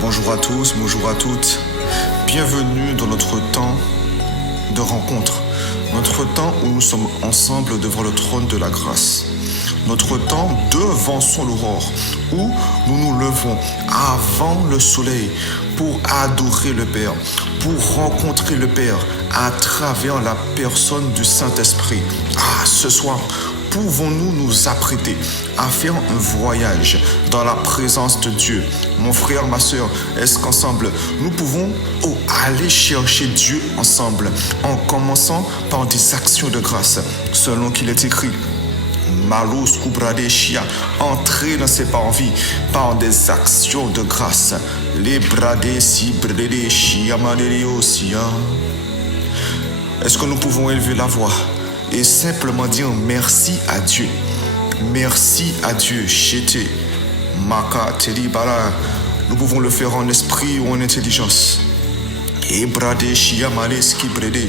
Bonjour à tous, bonjour à toutes. Bienvenue dans notre temps de rencontre. Notre temps où nous sommes ensemble devant le trône de la grâce. Notre temps devant son aurore, où nous nous levons avant le soleil pour adorer le Père, pour rencontrer le Père à travers la personne du Saint-Esprit. Ce soir, pouvons-nous nous apprêter à faire un voyage dans la présence de Dieu? Mon frère, ma soeur, est-ce qu'ensemble, nous pouvons aller chercher Dieu ensemble, en commençant par des actions de grâce, selon qu'il est écrit? Malus kubradeshia, entrer dans ses parvis par des actions de grâce. Les bradesi bradeshia maneriosia. Est-ce que nous pouvons élever la voix et simplement dire merci à Dieu? Merci à Dieu. Chete, maka, teribara. Nous pouvons le faire en esprit ou en intelligence. Et bradeshia maleski brede.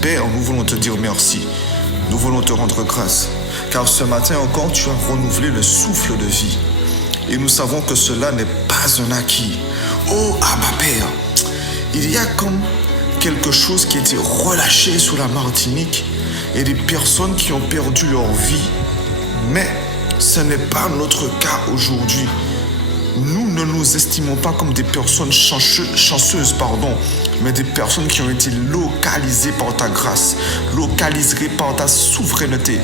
Père, nous voulons te dire merci. Nous voulons te rendre grâce. Car ce matin encore, tu as renouvelé le souffle de vie. Et nous savons que cela n'est pas un acquis. Oh, Abba Père, il y a comme quelque chose qui a été relâché sur la Martinique et des personnes qui ont perdu leur vie. Mais ce n'est pas notre cas aujourd'hui. Nous ne nous estimons pas comme des personnes chanceuses, mais des personnes qui ont été localisées par ta grâce, localisées par ta souveraineté.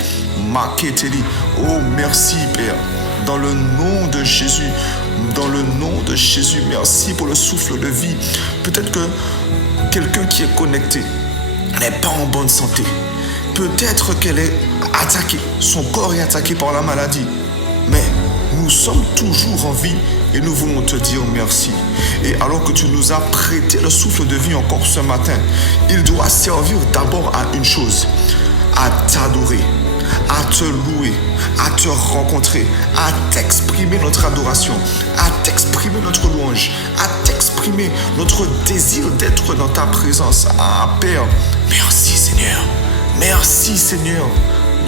Maketeli, oh merci Père, dans le nom de Jésus, merci pour le souffle de vie. Peut-être que quelqu'un qui est connecté n'est pas en bonne santé. Peut-être qu'elle est attaquée, son corps est attaqué par la maladie. Mais nous sommes toujours en vie et nous voulons te dire merci. Et alors que tu nous as prêté le souffle de vie encore ce matin, il doit servir d'abord à une chose, à t'adorer, à te louer, à te rencontrer, à t'exprimer notre adoration, à t'exprimer notre louange, à t'exprimer notre désir d'être dans ta présence. Père, merci Seigneur. Merci Seigneur.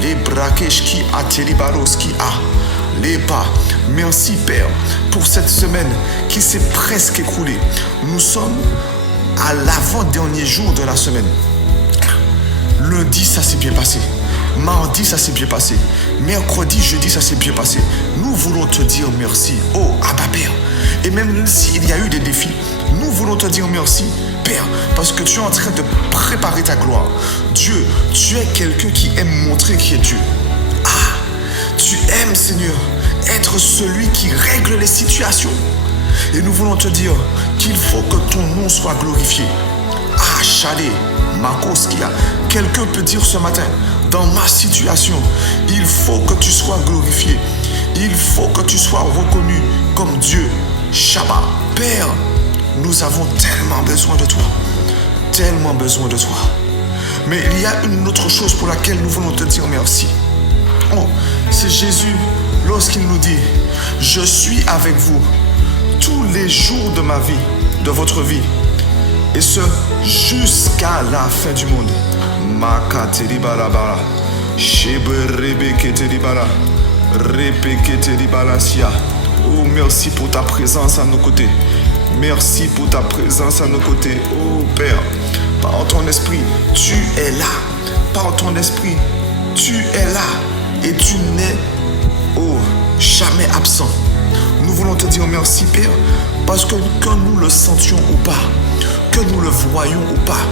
Les brakeshki atelibaroski les pas. Merci Père pour cette semaine qui s'est presque écoulée. Nous sommes à l'avant-dernier jour de la semaine. Lundi, ça s'est bien passé. Mardi, ça s'est bien passé. Mercredi, jeudi, ça s'est bien passé. Nous voulons te dire merci. Oh, Abba Père. Et même s'il y a eu des défis, nous voulons te dire merci, Père, parce que tu es en train de préparer ta gloire. Dieu, tu es quelqu'un qui aime montrer qui est Dieu. Tu aimes, Seigneur, être celui qui règle les situations. Et nous voulons te dire qu'il faut que ton nom soit glorifié. Chadé, Makoskia. Quelqu'un peut dire ce matin, dans ma situation, il faut que tu sois glorifié. Il faut que tu sois reconnu comme Dieu. Shabbat, Père, nous avons tellement besoin de toi. Tellement besoin de toi. Mais il y a une autre chose pour laquelle nous voulons te dire merci. Oh, c'est Jésus lorsqu'il nous dit, je suis avec vous tous les jours de ma vie, de votre vie, et ce jusqu'à la fin du monde. Oh, merci pour ta présence à nos côtés. Merci pour ta présence à nos côtés. Oh Père, par ton esprit, tu es là. Par ton esprit, tu es là. Et tu n'es jamais absent. Nous voulons te dire merci Père, parce que nous le sentions ou pas, que nous le voyons ou pas,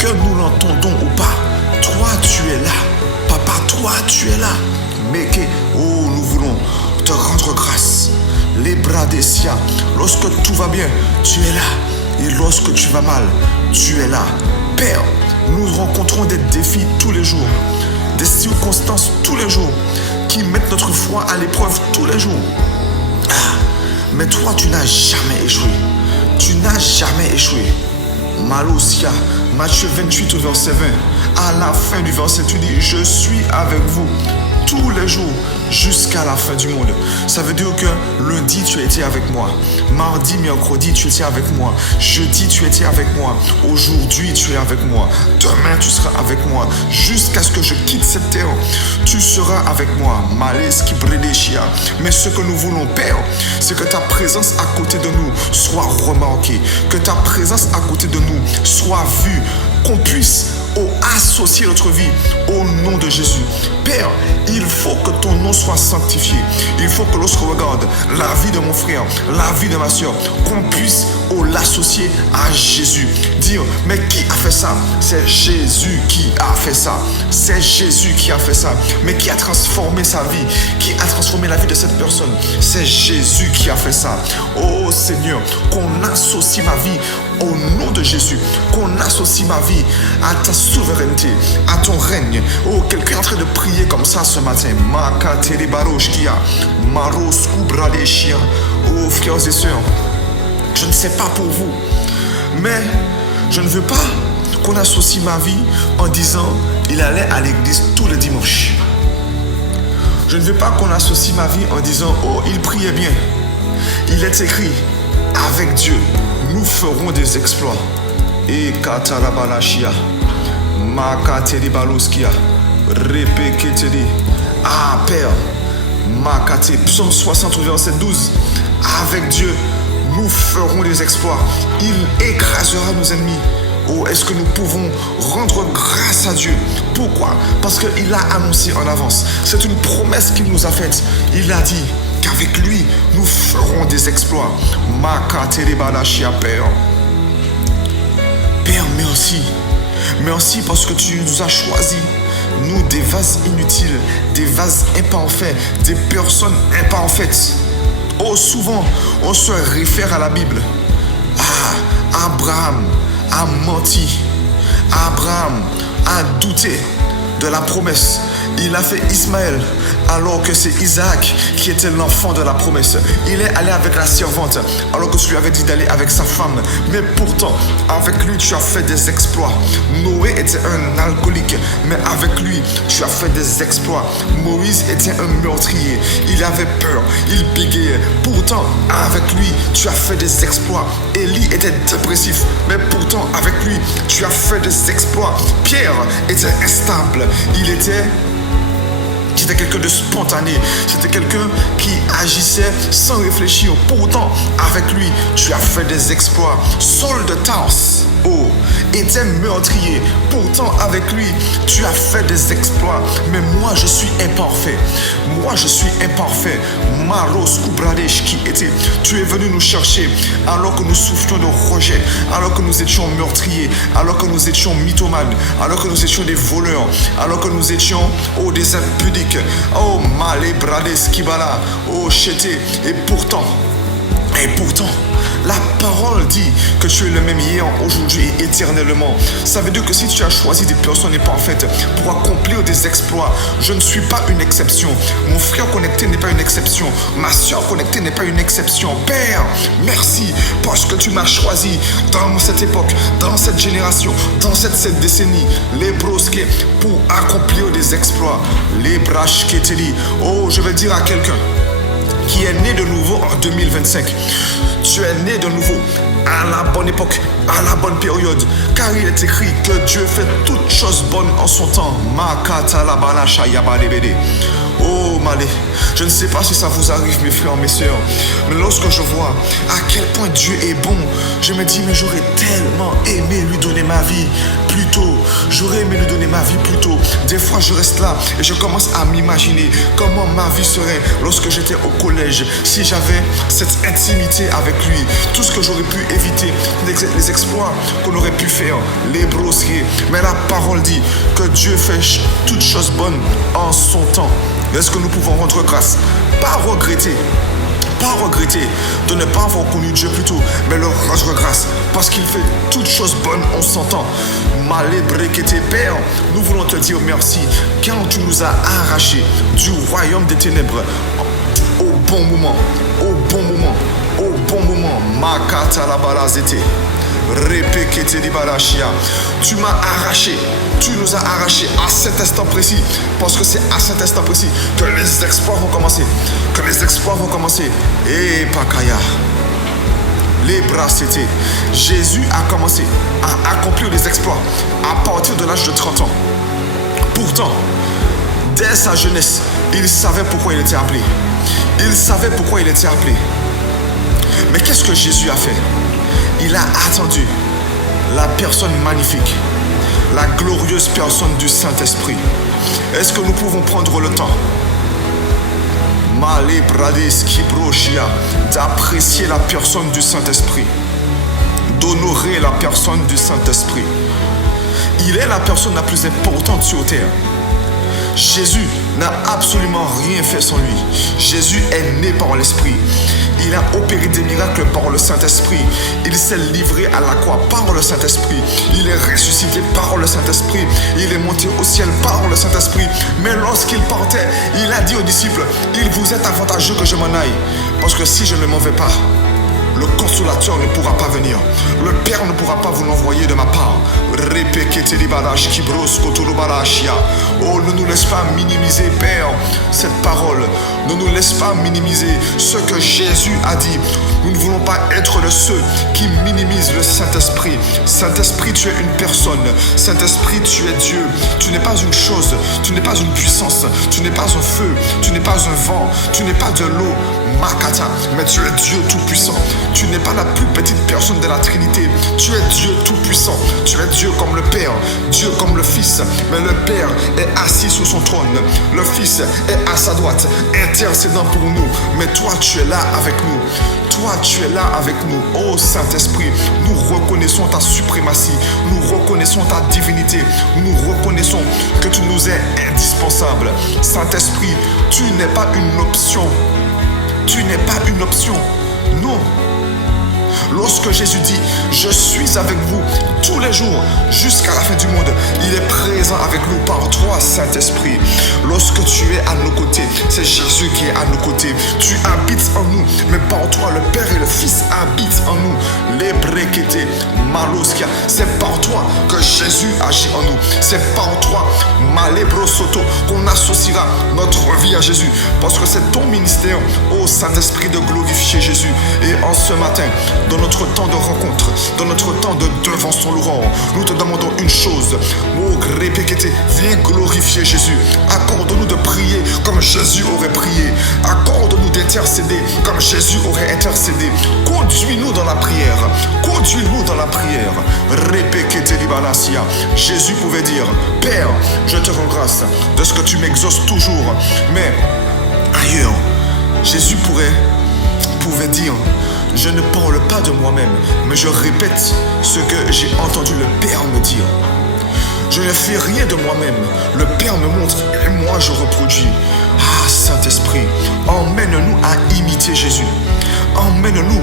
que nous l'entendons ou pas, toi tu es là. Papa, toi tu es là. Mais nous voulons te rendre grâce. Les bras des siens, lorsque tout va bien, tu es là. Et lorsque tu vas mal, tu es là. Père, nous rencontrons des défis tous les jours, des circonstances tous les jours qui mettent notre foi à l'épreuve tous les jours. Mais toi, tu n'as jamais échoué. Tu n'as jamais échoué. Malosia, Matthieu 28 verset 20. À la fin du verset, tu dis, je suis avec vous tous les jours jusqu'à la fin du monde. Ça veut dire que lundi, tu étais avec moi. Mardi, mercredi, tu étais avec moi. Jeudi, tu étais avec moi. Aujourd'hui, tu es avec moi. Demain, tu seras avec moi. Jusqu'à ce que je quitte cette terre, tu seras avec moi. Mais ce que nous voulons, Père, c'est que ta présence à côté de nous soit remarquée. Que ta présence à côté de nous soit vue. Qu'on puisse associer notre vie au nom de Jésus. Père, il faut que ton nom soit sanctifié. Il faut que lorsqu'on regarde la vie de mon frère, la vie de ma soeur, qu'on puisse l'associer à Jésus. Dire, mais qui a fait ça? C'est Jésus qui a fait ça. C'est Jésus qui a fait ça. Mais qui a transformé sa vie? Qui a transformé la vie de cette personne? C'est Jésus qui a fait ça. Oh Seigneur, qu'on associe ma vie au nom de Jésus, qu'on associe ma vie à ta souveraineté, à ton règne. Oh, quelqu'un est en train de prier comme ça ce matin. Oh, frères et sœurs, je ne sais pas pour vous, mais je ne veux pas qu'on associe ma vie en disant il allait à l'église tous les dimanches. Je ne veux pas qu'on associe ma vie en disant oh, il priait bien. Il est écrit, avec Dieu, nous ferons des exploits. Et Katarabalashia, Makateri Baloskia, Repeketeri. Ah Père, Makate, Psaume 60, verset 12. Avec Dieu, nous ferons des exploits. Il écrasera nos ennemis. Oh, est-ce que nous pouvons rendre grâce à Dieu? Pourquoi? Parce qu'il a annoncé en avance. C'est une promesse qu'il nous a faite. Il a dit qu'avec lui, nous ferons des exploits. Makaterebalashia, Père. Père, merci. Merci parce que tu nous as choisis. Nous, des vases inutiles, des vases imparfaits, des personnes imparfaites. Oh, souvent, on se réfère à la Bible. Ah, Abraham a menti. Abraham a douté de la promesse. Il a fait Ismaël alors que c'est Isaac qui était l'enfant de la promesse. Il est allé avec la servante alors que tu lui avais dit d'aller avec sa femme. Mais pourtant, avec lui, tu as fait des exploits. Noé était un alcoolique, mais avec lui, tu as fait des exploits. Moïse était un meurtrier. Il avait peur, il bégayait. Pourtant, avec lui, tu as fait des exploits. Élie était dépressif, mais pourtant, avec lui, tu as fait des exploits. Pierre était instable. C'était quelqu'un de spontané. C'était quelqu'un qui agissait sans réfléchir. Pourtant, avec lui, tu as fait des exploits. Saul de Tarse, oh, était meurtrier. Pourtant, avec lui, tu as fait des exploits. Mais moi, je suis imparfait. Moi, je suis imparfait. Maros Kubradesh qui était. Tu es venu nous chercher alors que nous souffrions de rejet, alors que nous étions meurtriers, alors que nous étions mythomanes, alors que nous étions des voleurs, alors que nous étions des impudiques. Oh, Malé Brades Kibala, oh, Chété. Et pourtant, la parole dit que tu es le même hier, aujourd'hui et éternellement. Ça veut dire que si tu as choisi des personnes imparfaites pour accomplir des exploits, je ne suis pas une exception. Mon frère connecté n'est pas une exception. Ma soeur connectée n'est pas une exception. Père, merci parce que tu m'as choisi dans cette époque, dans cette génération, dans cette décennie, les brosques, pour accomplir des exploits. Les braches qui te dit, oh, je vais dire à quelqu'un qui est né de nouveau en 2025. Tu es né de nouveau à la bonne époque, à la bonne période, car il est écrit que Dieu fait toutes choses bonnes en son temps. Oh Malé, je ne sais pas si ça vous arrive mes frères, mes sœurs, mais lorsque je vois à quel point Dieu est bon, je me dis mais j'aurais tellement aimé lui donner ma vie plus tôt. J'aurais aimé lui donner ma vie plus tôt. Des fois je reste là et je commence à m'imaginer comment ma vie serait lorsque j'étais au collège, si j'avais cette intimité avec lui, tout ce que j'aurais pu éviter, les exploits qu'on aurait pu faire, les brosseries. Mais la parole dit que Dieu fait toutes choses bonnes en son temps. Est-ce que nous pouvons rendre grâce? Pas regretter de ne pas avoir connu Dieu plus tôt, mais leur rendre grâce parce qu'il fait toutes choses bonnes en son temps. Malé Brekete, Père, nous voulons te dire merci quand tu nous as arrachés du royaume des ténèbres au bon moment. Makata la balazete. Tu m'as arraché. Tu nous as arrachés à cet instant précis. Parce que c'est à cet instant précis que les exploits vont commencer. Que les exploits vont commencer. Et Pakaya. Les bras c'était. Jésus a commencé à accomplir les exploits à partir de l'âge de 30 ans. Pourtant, dès sa jeunesse, il savait pourquoi il était appelé. Il savait pourquoi il était appelé. Mais qu'est-ce que Jésus a fait? Il a attendu la personne magnifique, la glorieuse personne du Saint-Esprit. Est-ce que nous pouvons prendre le temps d'apprécier la personne du Saint-Esprit, d'honorer la personne du Saint-Esprit? Il est la personne la plus importante sur terre. Jésus n'a absolument rien fait sans lui. Jésus est né par l'Esprit. Il a opéré des miracles par le Saint-Esprit. Il s'est livré à la croix par le Saint-Esprit. Il est ressuscité par le Saint-Esprit. Il est monté au ciel par le Saint-Esprit. Mais lorsqu'il partait, il a dit aux disciples, il vous est avantageux que je m'en aille. Parce que si je ne m'en vais pas, le consolateur ne pourra pas venir. Le Père ne pourra pas vous l'envoyer de ma part. Oh, ne nous laisse pas minimiser, Père, cette parole. Ne nous laisse pas minimiser ce que Jésus a dit. Nous ne voulons pas être de ceux qui minimisent le Saint-Esprit. Saint-Esprit, tu es une personne. Saint-Esprit, tu es Dieu. Tu n'es pas une chose. Tu n'es pas une puissance. Tu n'es pas un feu. Tu n'es pas un vent. Tu n'es pas de l'eau. Makata. Mais tu es Dieu tout-puissant. Tu n'es pas la plus petite personne de la Trinité. Tu es Dieu tout-puissant. Tu es Dieu comme le Père, Dieu comme le Fils. Mais le Père est assis sur son trône. Le Fils est à sa droite, intercédant pour nous. Mais toi, tu es là avec nous. Toi, tu es là avec nous. Oh Saint-Esprit, nous reconnaissons ta suprématie. Nous reconnaissons ta divinité. Nous reconnaissons que tu nous es indispensable. Saint-Esprit, tu n'es pas une option. Tu n'es pas une option. Non. Lorsque Jésus dit « Je suis avec vous tous les jours jusqu'à la fin du monde », il est présent avec nous par toi, Saint-Esprit. Lorsque tu es à nos côtés, c'est Jésus qui est à nos côtés. Tu habites en nous, mais par toi, le Père et le Fils habitent en nous. Les brekete, maloskia, c'est par toi que Jésus agit en nous. C'est par toi, malebrosoto, qu'on associera notre vie à Jésus. Parce que c'est ton ministère, ô Saint-Esprit, de glorifier Jésus. Et en ce matin, dans notre temps de rencontre, dans notre temps de devance son l'aurore, nous te demandons une chose. Oh, répétez, viens glorifier Jésus. Accorde-nous de prier comme Jésus aurait prié. Accorde-nous d'intercéder comme Jésus aurait intercédé. Conduis-nous dans la prière. Conduis-nous dans la prière. Répétez, libalasia. Jésus pouvait dire, Père, je te rends grâce de ce que tu m'exauces toujours. Mais ailleurs, Jésus pouvait dire, je ne parle pas de moi-même, mais je répète ce que j'ai entendu le Père me dire. Je ne fais rien de moi-même. Le Père me montre et moi je reproduis. Ah, Saint-Esprit, emmène-nous à imiter Jésus. Emmène-nous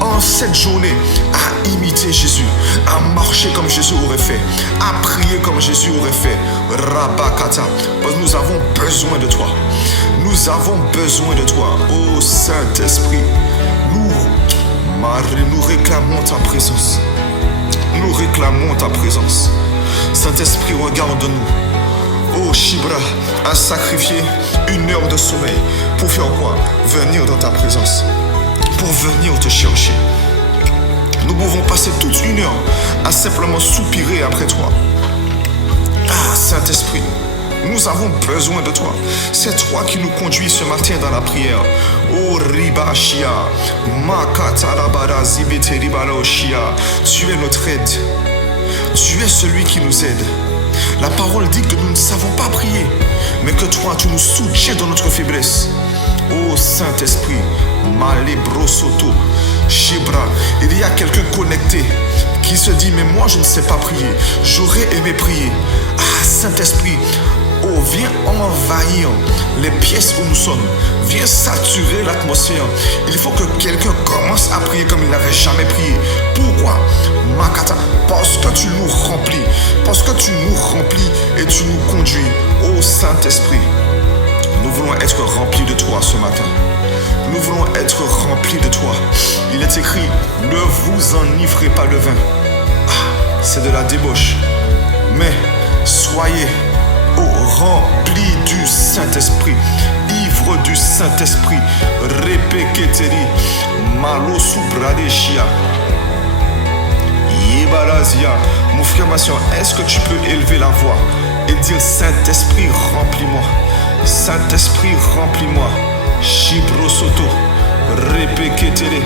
en cette journée à imiter Jésus, à marcher comme Jésus aurait fait, à prier comme Jésus aurait fait. Rabakata, parce que nous avons besoin de toi. Nous avons besoin de toi, ô Saint-Esprit. Nous réclamons ta présence. Nous réclamons ta présence. Saint-Esprit, regarde-nous. Oh Shibra a sacrifié 1 heure de sommeil. Pour faire quoi? Venir dans ta présence. Pour venir te chercher. Nous pouvons passer toute 1 heure à simplement soupirer après toi. Ah, Saint-Esprit, nous avons besoin de toi. C'est toi qui nous conduis ce matin dans la prière. Oh Ribashia, Makatarabara Zibete Ribaloshia. Tu es notre aide. Tu es celui qui nous aide. La parole dit que nous ne savons pas prier, mais que toi, tu nous soutiens dans notre faiblesse. Oh Saint-Esprit, Malebrosoto, Shibra, il y a quelqu'un connecté qui se dit, mais moi je ne sais pas prier. J'aurais aimé prier. Ah Saint-Esprit, oh, viens envahir les pièces où nous sommes. Viens saturer l'atmosphère. Il faut que quelqu'un commence à prier comme il n'avait jamais prié. Pourquoi? Makata, parce que tu nous remplis. Parce que tu nous remplis et tu nous conduis. Oh Saint-Esprit, nous voulons être remplis de toi ce matin. Nous voulons être remplis de toi. Il est est écrit, ne vous enivrez pas de vin. C'est de la débauche. Mais soyez remplis du Saint-Esprit, ivre du Saint-Esprit. Repeketeri, malo subradeshia, yebarazia. Mon frère, ma soeur, est-ce que tu peux élever la voix et dire Saint-Esprit, remplis-moi. Saint-Esprit, remplis-moi. Shibrosoto, repeketeri,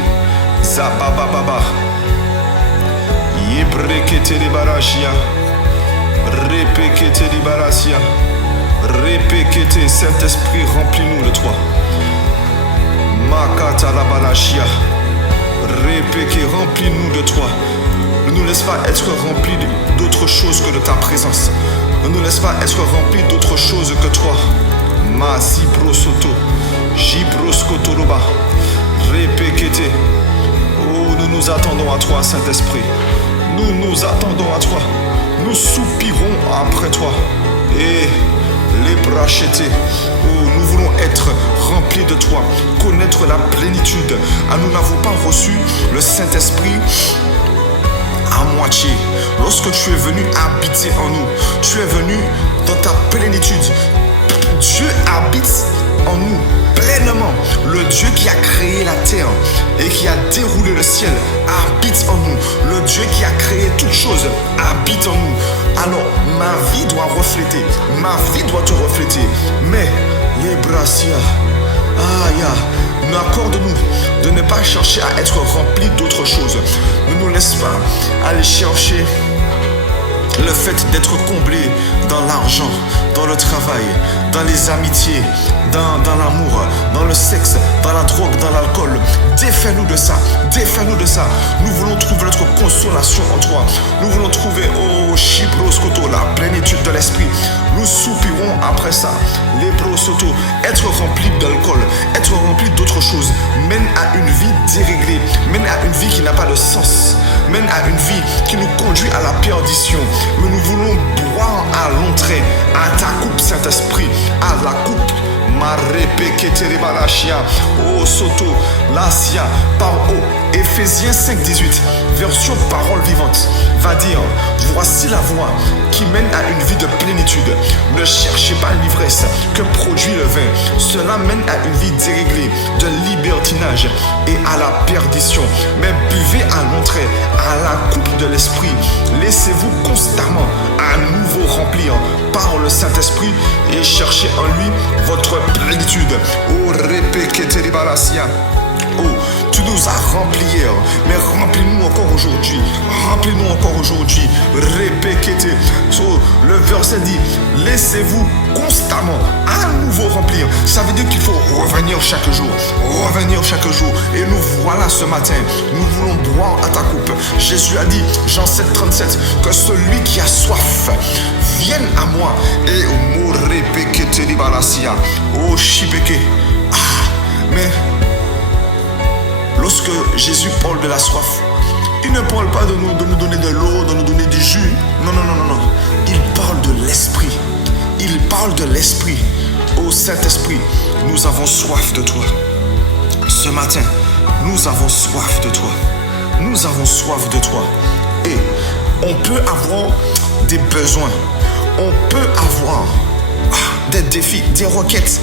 zababababa, yebreketeri barashia. Répétez libération. Répétez, Saint-Esprit, remplis-nous de toi. Makata la balachia. Répétez, remplis-nous de toi. Ne nous laisse pas être remplis d'autre chose que de ta présence. Ne nous laisse pas être remplis d'autre chose que toi. Ma zibrosoto. Jibroskotoloba. Répétez. Oh, nous nous attendons à toi, Saint-Esprit. Nous nous attendons à toi. Nous soupirons après toi. Et les brachetés. Oh, nous voulons être remplis de toi, connaître la plénitude. Nous n'avons pas reçu le Saint-Esprit à moitié. Lorsque tu es venu habiter en nous, tu es venu dans ta plénitude. Dieu habite en nous pleinement. Le Dieu qui a créé la terre et qui a déroulé le ciel habite en nous. Le Dieu qui a créé toutes choses habite en nous. Alors ma vie doit refléter, ma vie doit te refléter. Mais les brassias, accorde-nous de ne pas chercher à être remplis d'autre chose. Ne nous laisse pas aller chercher le fait d'être comblé dans l'argent, dans le travail, dans les amitiés, dans l'amour, dans le sexe, dans la drogue, dans l'alcool. Défais-nous de ça, défais-nous de ça. Nous voulons trouver notre consolation en toi. Nous voulons trouver, oh, Shibroskoto, la plénitude de l'esprit. Nous soupirons après ça. Les brosoto, être rempli d'alcool, être rempli d'autres choses, mène à une vie déréglée, mène à une vie qui n'a pas de sens, mène à une vie qui nous conduit à la perdition. Mais nous voulons boire à l'entrée, à ta coupe, Saint-Esprit, à la coupe. Oh Soto, Lasia, par Éphésiens 5,18, version parole vivante, va dire, voici la voie qui mène à une vie de plénitude. Ne cherchez pas l'ivresse que produit le vin. Cela mène à une vie déréglée, de libertinage et à la perdition. Mais buvez à l'entrée, à la coupe de l'esprit. Laissez-vous constamment à nouveau remplir par le Saint-Esprit et cherchez en lui votre plénitude. Oh, répétez balasia. Oh, tu nous as remplis hier, mais remplis-nous encore aujourd'hui. Remplis-nous encore aujourd'hui. Répétez. So, le verset dit, laissez-vous constamment à nouveau remplir. Ça veut dire qu'il faut revenir chaque jour. Revenir chaque jour. Et nous voilà ce matin. Nous voulons boire à ta coupe. Jésus a dit, Jean 7,37, que celui qui a soif vienne à moi. Et au mot répétez balasia. Oh, chipeke. Mais lorsque Jésus parle de la soif, il ne parle pas de nous donner de l'eau, de nous donner du jus. Non. Il parle de l'esprit. Il parle de l'esprit. Ô Saint-Esprit, nous avons soif de toi. Ce matin, nous avons soif de toi. Nous avons soif de toi. Et on peut avoir des besoins. On peut avoir des défis, des requêtes.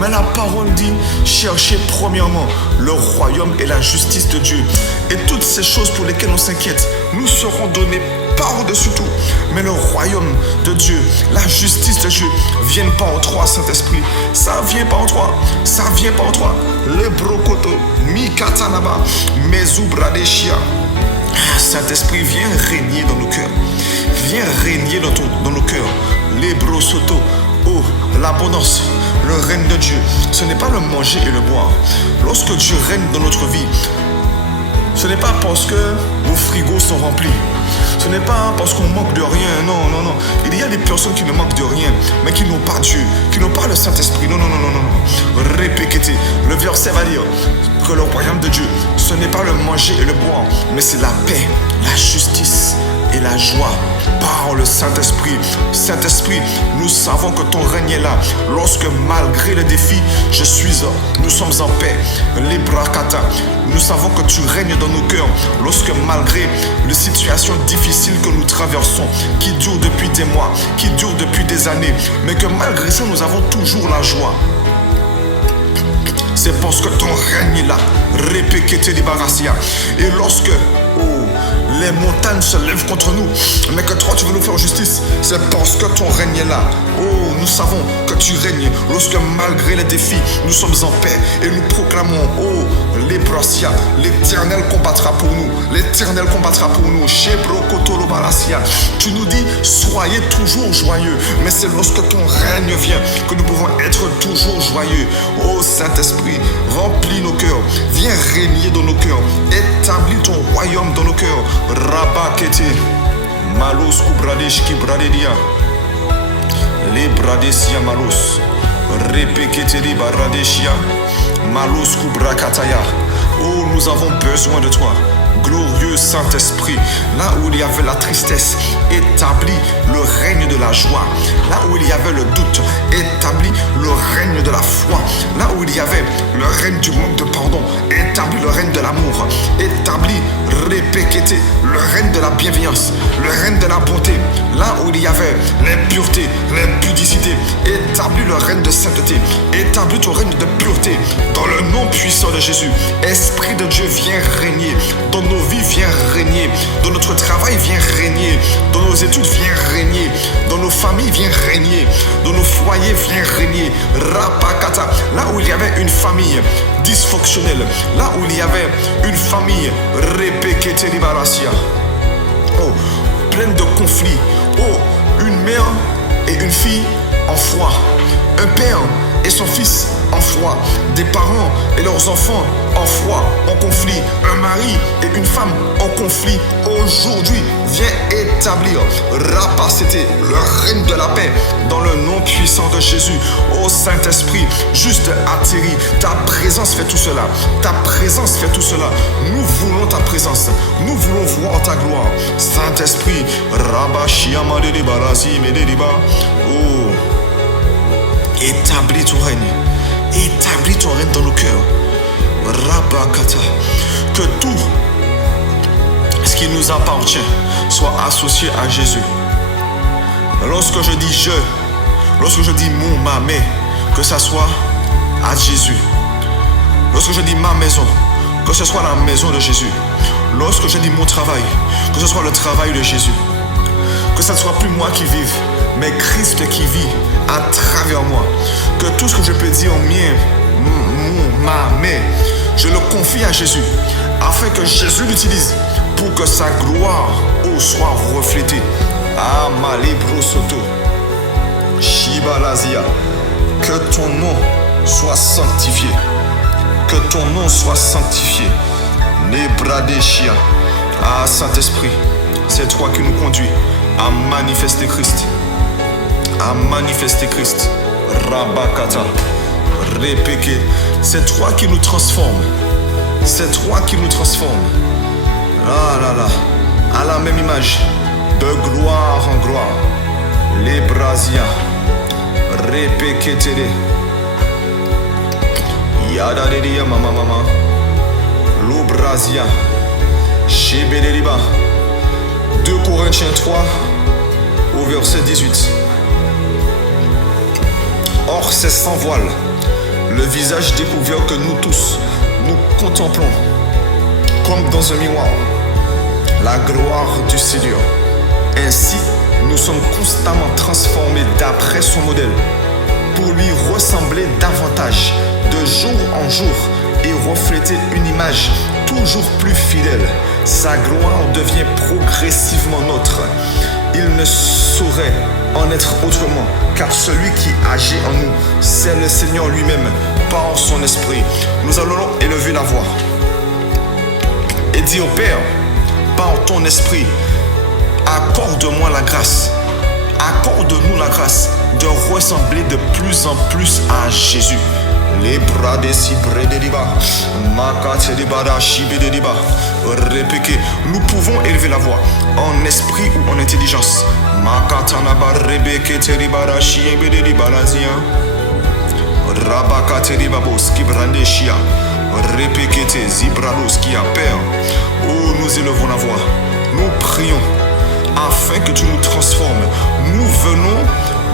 Mais la parole dit, cherchez premièrement le royaume et la justice de Dieu. Et toutes ces choses pour lesquelles on s'inquiète, nous seront données par-dessus tout. Mais le royaume de Dieu, la justice de Dieu, viennent pas en toi, Saint-Esprit. Ça vient pas en toi. Ça vient pas en toi. Le brokoto, mi katanaba, mezubradeshia. Saint-Esprit, viens régner dans nos cœurs. Viens régner dans nos cœurs. Les brosoto. Oh, l'abondance, le règne de Dieu, ce n'est pas le manger et le boire. Lorsque Dieu règne dans notre vie, ce n'est pas parce que nos frigos sont remplis. Ce n'est pas parce qu'on manque de rien. Non. Il y a des personnes qui ne manquent de rien, mais qui n'ont pas Dieu, qui n'ont pas le Saint-Esprit. Non. Répétez. Le verset va dire que le royaume de Dieu, ce n'est pas le manger et le boire, mais c'est la paix, la justice et et la joie par le Saint-Esprit. Saint-Esprit, nous savons que ton règne est là. Lorsque malgré les défis, nous sommes en paix. Les brakata, nous savons que tu règnes dans nos cœurs. Lorsque malgré les situations difficiles que nous traversons, qui durent depuis des mois, qui durent depuis des années, mais que malgré ça, nous avons toujours la joie. C'est parce que ton règne est là. Répétez les barassia. Et lorsque les montagnes se lèvent contre nous, mais que toi tu veux nous faire justice, c'est parce que ton règne est là. Oh, nous savons que tu règnes. Lorsque malgré les défis, nous sommes en paix et nous proclamons, oh, les brassia, l'Éternel combattra pour nous. L'Éternel combattra pour nous. Tu nous dis, soyez toujours joyeux. Mais c'est lorsque ton règne vient que nous pouvons être toujours joyeux. Oh Saint-Esprit, remplis nos cœurs. Viens régner dans nos cœurs. Établis ton royaume dans nos cœurs. Rabakete, Malos Kubradesh Kibradedia, Les Bradesia Malos, Repeketeri Baradeshia, Malos Kubrakataya. Oh, nous avons besoin de toi. Glorieux Saint-Esprit, là où il y avait la tristesse, établis le règne de la joie. Là où il y avait le doute, établis le règne de la foi. Là où il y avait le règne du manque de pardon, établis le règne de l'amour. Établis, répétez, le règne de la bienveillance, le règne de la bonté. Là où il y avait l'impureté, l'impudicité, établis le règne de sainteté. Établis ton règne de pureté. Dans le nom puissant de Jésus, Esprit de Dieu, viens régner. Dans nos vies, viens régner. Dans notre travail, viens régner. Dans nos études, viens régner. Dans nos familles, viens régner. Dans nos foyers, viens régner. Rapakata, là où il y avait une famille dysfonctionnelle, là où il y avait une famille répétée-libération, oh, pleine de conflits, oh, une mère et une fille en froid, un père et son fils en froid, des parents et leurs enfants en froid, en conflit, un mari et une femme en conflit. Aujourd'hui, viens établir, rapaciter le règne de la paix dans le nom puissant de Jésus. Ô Saint-Esprit, juste atterris, ta présence fait tout cela. Ta présence fait tout cela. Nous voulons ta présence. Nous voulons voir ta gloire. Saint-Esprit, oh, établis ton règne. Établis ton règne dans nos cœurs. Rabakata. Que tout ce qui nous appartient soit associé à Jésus. Lorsque je dis je, lorsque je dis mon, ma, mes, que ça soit à Jésus. Lorsque je dis ma maison, que ce soit la maison de Jésus. Lorsque je dis mon travail, que ce soit le travail de Jésus. Que ce ne soit plus moi qui vive, mais Christ qui vit à travers moi. Que tout ce que je peux dire mien, ma, mais, je le confie à Jésus, afin que Jésus l'utilise pour que sa gloire soit reflétée. Amalibro Soto, Shibalazia, que ton nom soit sanctifié. Que ton nom soit sanctifié. Nebradeshia. Ah, Saint-Esprit, c'est toi qui nous conduis à manifester Christ. À manifester Christ. Rabakata. Répéké. C'est toi qui nous transforme. C'est toi qui nous transforme. Ah là là. À la même image. De gloire en gloire. Les brasia. Répéké télé. Yadaderia mama mama. L'obrasia. Shebederiba. 2 Corinthiens 3 au verset 18. Or c'est sans voile, le visage découvert que nous tous, nous contemplons, comme dans un miroir, la gloire du Seigneur. Ainsi, nous sommes constamment transformés d'après son modèle, pour lui ressembler davantage, de jour en jour, et refléter une image toujours plus fidèle. Sa gloire devient progressivement nôtre. Il ne saurait en être autrement, car celui qui agit en nous, c'est le Seigneur lui-même, par son esprit. Nous allons élever la voix et dire: Père, par ton esprit, accorde-moi la grâce, accorde-nous la grâce de ressembler de plus en plus à Jésus. Les bras des cibrés de débat, Makate de bada, Shibé de débat, répéqué. Nous pouvons élever la voix en esprit ou en intelligence. Makatana barrebeke teribara, Shibé de débalazia, Rabaka teribabos, qui brande chia, répéqué zibralos qui a peur. Oh, nous élevons la voix, nous prions afin que tu nous transformes. Nous venons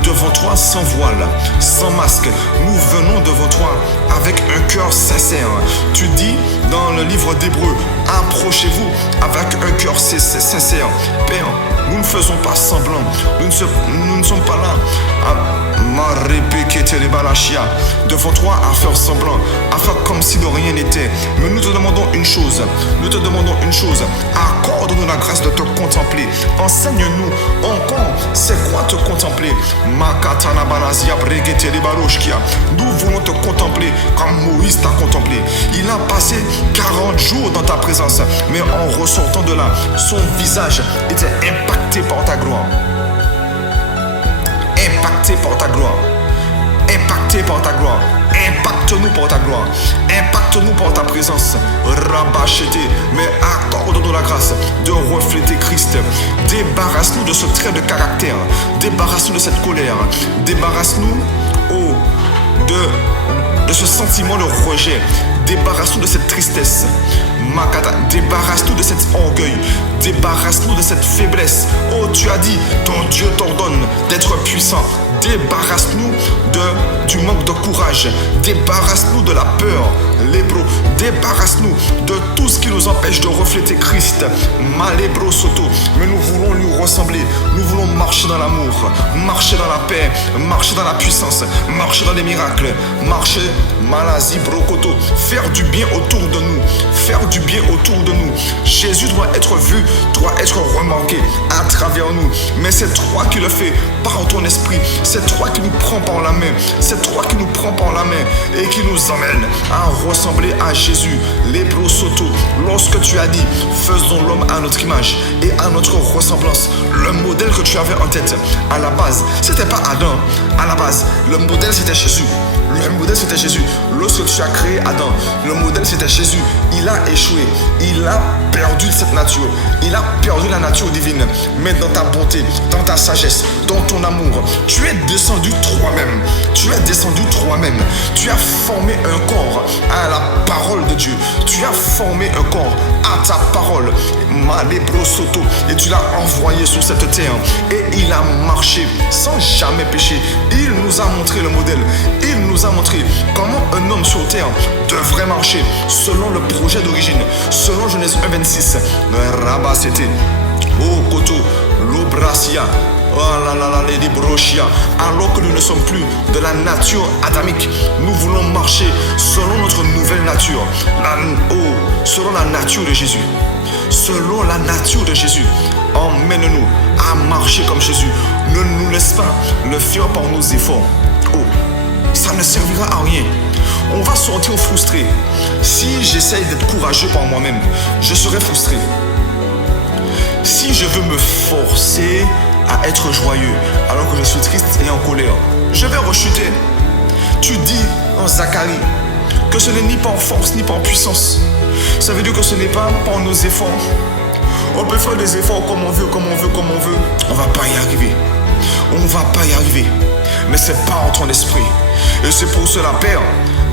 devant toi sans voile, sans masque. Nous venons devant toi avec un cœur sincère. Tu dis dans le livre d'Hébreux, approchez-vous avec un cœur sincère. Père, nous ne faisons pas semblant. Nous ne sommes pas là devant toi à faire semblant, à faire comme si de rien n'était. Mais nous te demandons une chose. Nous te demandons une chose. Accorde-nous la grâce de te contempler. Enseigne-nous encore c'est quoi te contempler. Nous voulons te contempler comme Moïse t'a contemplé. Il a passé 40 jours dans ta présence, mais en ressortant de là, son visage était impacté par ta gloire. Impacté par ta gloire. Impacté par ta gloire. Impacte-nous par ta gloire. Impacte-nous par ta présence. Rabachete. Mais accorde-nous la grâce de refléter Christ. Débarrasse-nous de ce trait de caractère. Débarrasse-nous de cette colère. Débarrasse-nous de ce sentiment de rejet. Débarrasse-nous de cette tristesse. Makata, débarrasse-nous de cet orgueil. Débarrasse-nous de cette faiblesse. Oh, tu as dit, ton Dieu t'ordonne d'être puissant. Débarrasse-nous du manque de courage. Débarrasse-nous de la peur. Lébro, débarrasse-nous de tout ce qui nous empêche de refléter Christ. Malébro soto. Mais nous voulons lui ressembler. Nous voulons marcher dans l'amour, marcher dans la paix, marcher dans la puissance, marcher dans les miracles, marcher malazi brokoto, faire du bien autour de nous, faire du bien autour de nous. Jésus doit être vu, doit être remarqué à travers nous. Mais c'est toi qui le fais par ton esprit. C'est toi qui nous prends par la main. C'est toi qui nous prends par la main et qui nous emmène à ressembler à Jésus. Les brosoto, lorsque tu as dit, faisons l'homme à notre image et à notre ressemblance. Le modèle que tu avais en tête, à la base, c'était pas Adam. À la base, le modèle c'était Jésus. Le modèle c'était Jésus. Lorsque tu as créé Adam, le modèle c'était Jésus. Il a échoué. Il a perdu cette nature. Il a perdu la nature divine. Mais dans ta bonté, dans ta sagesse, dans ton amour, tu es descendu toi-même. Tu es descendu toi-même. Tu as formé un corps à la parole de Dieu. Tu as formé un corps à ta parole. Malébrosoto. Et tu l'as envoyé sur cette terre. Et il a marché sans jamais pécher. Il nous a montré le modèle. Il nous a montré comment un homme sur terre devrait marcher selon le projet d'origine, selon Genèse 1:26. Rabat c'était au koto, l'obrasia. Oh là là là, les brochia. Alors que nous ne sommes plus de la nature adamique, nous voulons marcher selon notre nouvelle nature. Selon la nature de Jésus. Selon la nature de Jésus. Emmène-nous à marcher comme Jésus. Ne nous laisse pas le faire par nos efforts. Ça ne servira à rien. On va sortir frustré. Si j'essaye d'être courageux par moi-même, je serai frustré. Si je veux me forcer à être joyeux alors que je suis triste et en colère, je vais rechuter. Tu dis en Zacharie que ce n'est ni par force ni par puissance. Ça veut dire que ce n'est pas par nos efforts. On peut faire des efforts comme on veut, comme on veut, comme on veut. On va pas y arriver. On va pas y arriver. Mais c'est par ton esprit. Et c'est pour cela, Père,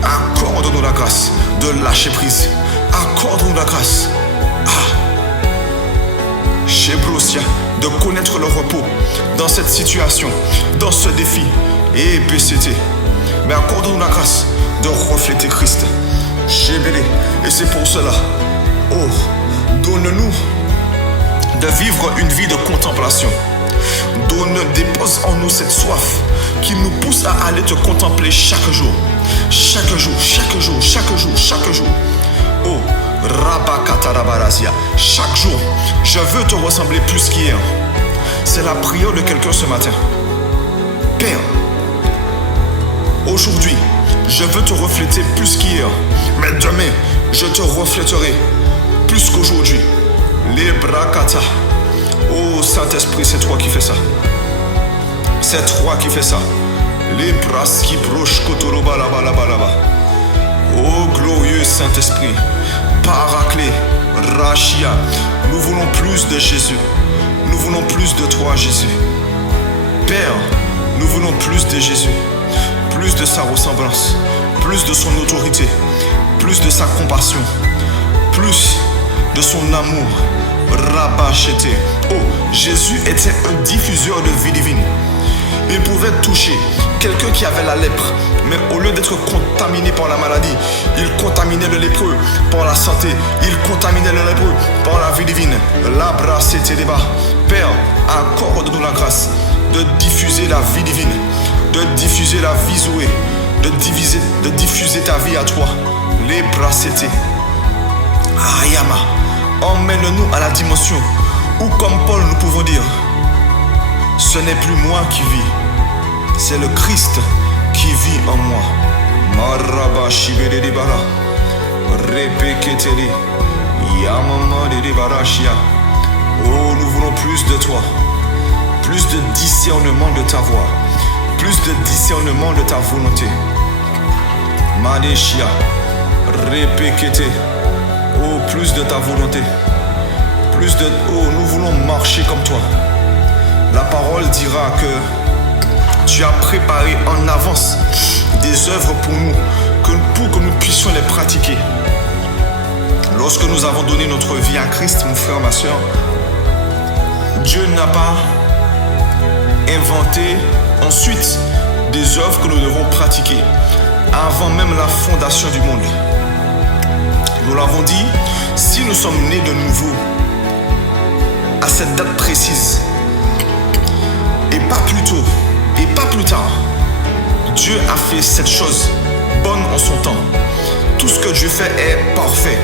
accorde-nous la grâce de lâcher prise. Accorde-nous la grâce. Chez Brosia, de connaître le repos dans cette situation, dans ce défi. Et PCT. Mais accorde-nous la grâce de refléter Christ. Chez Bélé. Et c'est pour cela, donne-nous de vivre une vie de contemplation. Dépose en nous cette soif qui nous pousse à aller te contempler chaque jour. Chaque jour, chaque jour, chaque jour, chaque jour. Rabakatarabarazia. Chaque jour, je veux te ressembler plus qu'hier. C'est la prière de quelqu'un ce matin. Père, aujourd'hui, je veux te refléter plus qu'hier. Mais demain, je te refléterai plus qu'aujourd'hui. Les brakata. Oh Saint-Esprit, c'est toi qui fais ça. C'est toi qui fais ça. Les bras qui brochent kotoroba la balaba. Ô glorieux Saint-Esprit, Paraclet, Rachia, nous voulons plus de Jésus. Nous voulons plus de toi, Jésus. Père, nous voulons plus de Jésus. Plus de sa ressemblance, plus de son autorité, plus de sa compassion, plus de son amour. Rabachete. Oh, Jésus était un diffuseur de vie divine. Il pouvait toucher quelqu'un qui avait la lèpre, mais au lieu d'être contaminé par la maladie, il contaminait le lépreux par la santé, il contaminait le lépreux par la vie divine. Père, accorde-nous la grâce de diffuser la vie divine, de diffuser la vie Zoé, de diffuser ta vie à toi. Les bracétés. Ayama. Emmène-nous à la dimension où, comme Paul, nous pouvons dire, ce n'est plus moi qui vis, c'est le Christ qui vit en moi. Maraba shibede de bara, repeketeli, yamama de barashia. Oh, nous voulons plus de toi, plus de discernement de ta voix, plus de discernement de ta volonté. Madeshia, repekete. Oh, plus de ta volonté. Plus de... Oh, nous voulons marcher comme toi. La parole dira que tu as préparé en avance des œuvres pour nous, pour que nous puissions les pratiquer. Lorsque nous avons donné notre vie à Christ, mon frère, ma soeur, Dieu n'a pas inventé ensuite des œuvres que nous devons pratiquer avant même la fondation du monde. Nous l'avons dit, si nous sommes nés de nouveau à cette date précise, et pas plus tôt, et pas plus tard, Dieu a fait cette chose bonne en son temps. Tout ce que Dieu fait est parfait.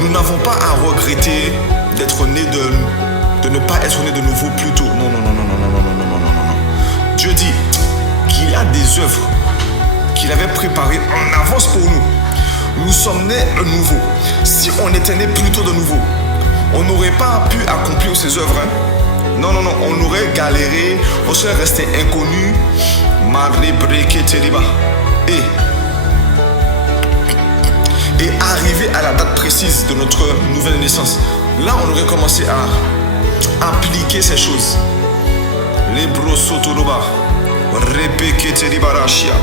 Nous n'avons pas à regretter d'être nés de ne pas être nés de nouveau plus tôt. Non, non, non, non, non, non, non, non, non, non, non. Dieu dit qu'il y a des œuvres qu'il avait préparées en avance pour nous. Nous sommes nés de nouveau. Si on était nés plutôt de nouveau, on n'aurait pas pu accomplir ces œuvres. Non, non, non, on aurait galéré, on serait resté inconnu. Et arrivé à la date précise de notre nouvelle naissance, là on aurait commencé à appliquer ces choses. Les brosotoloba, repeketelibarashia,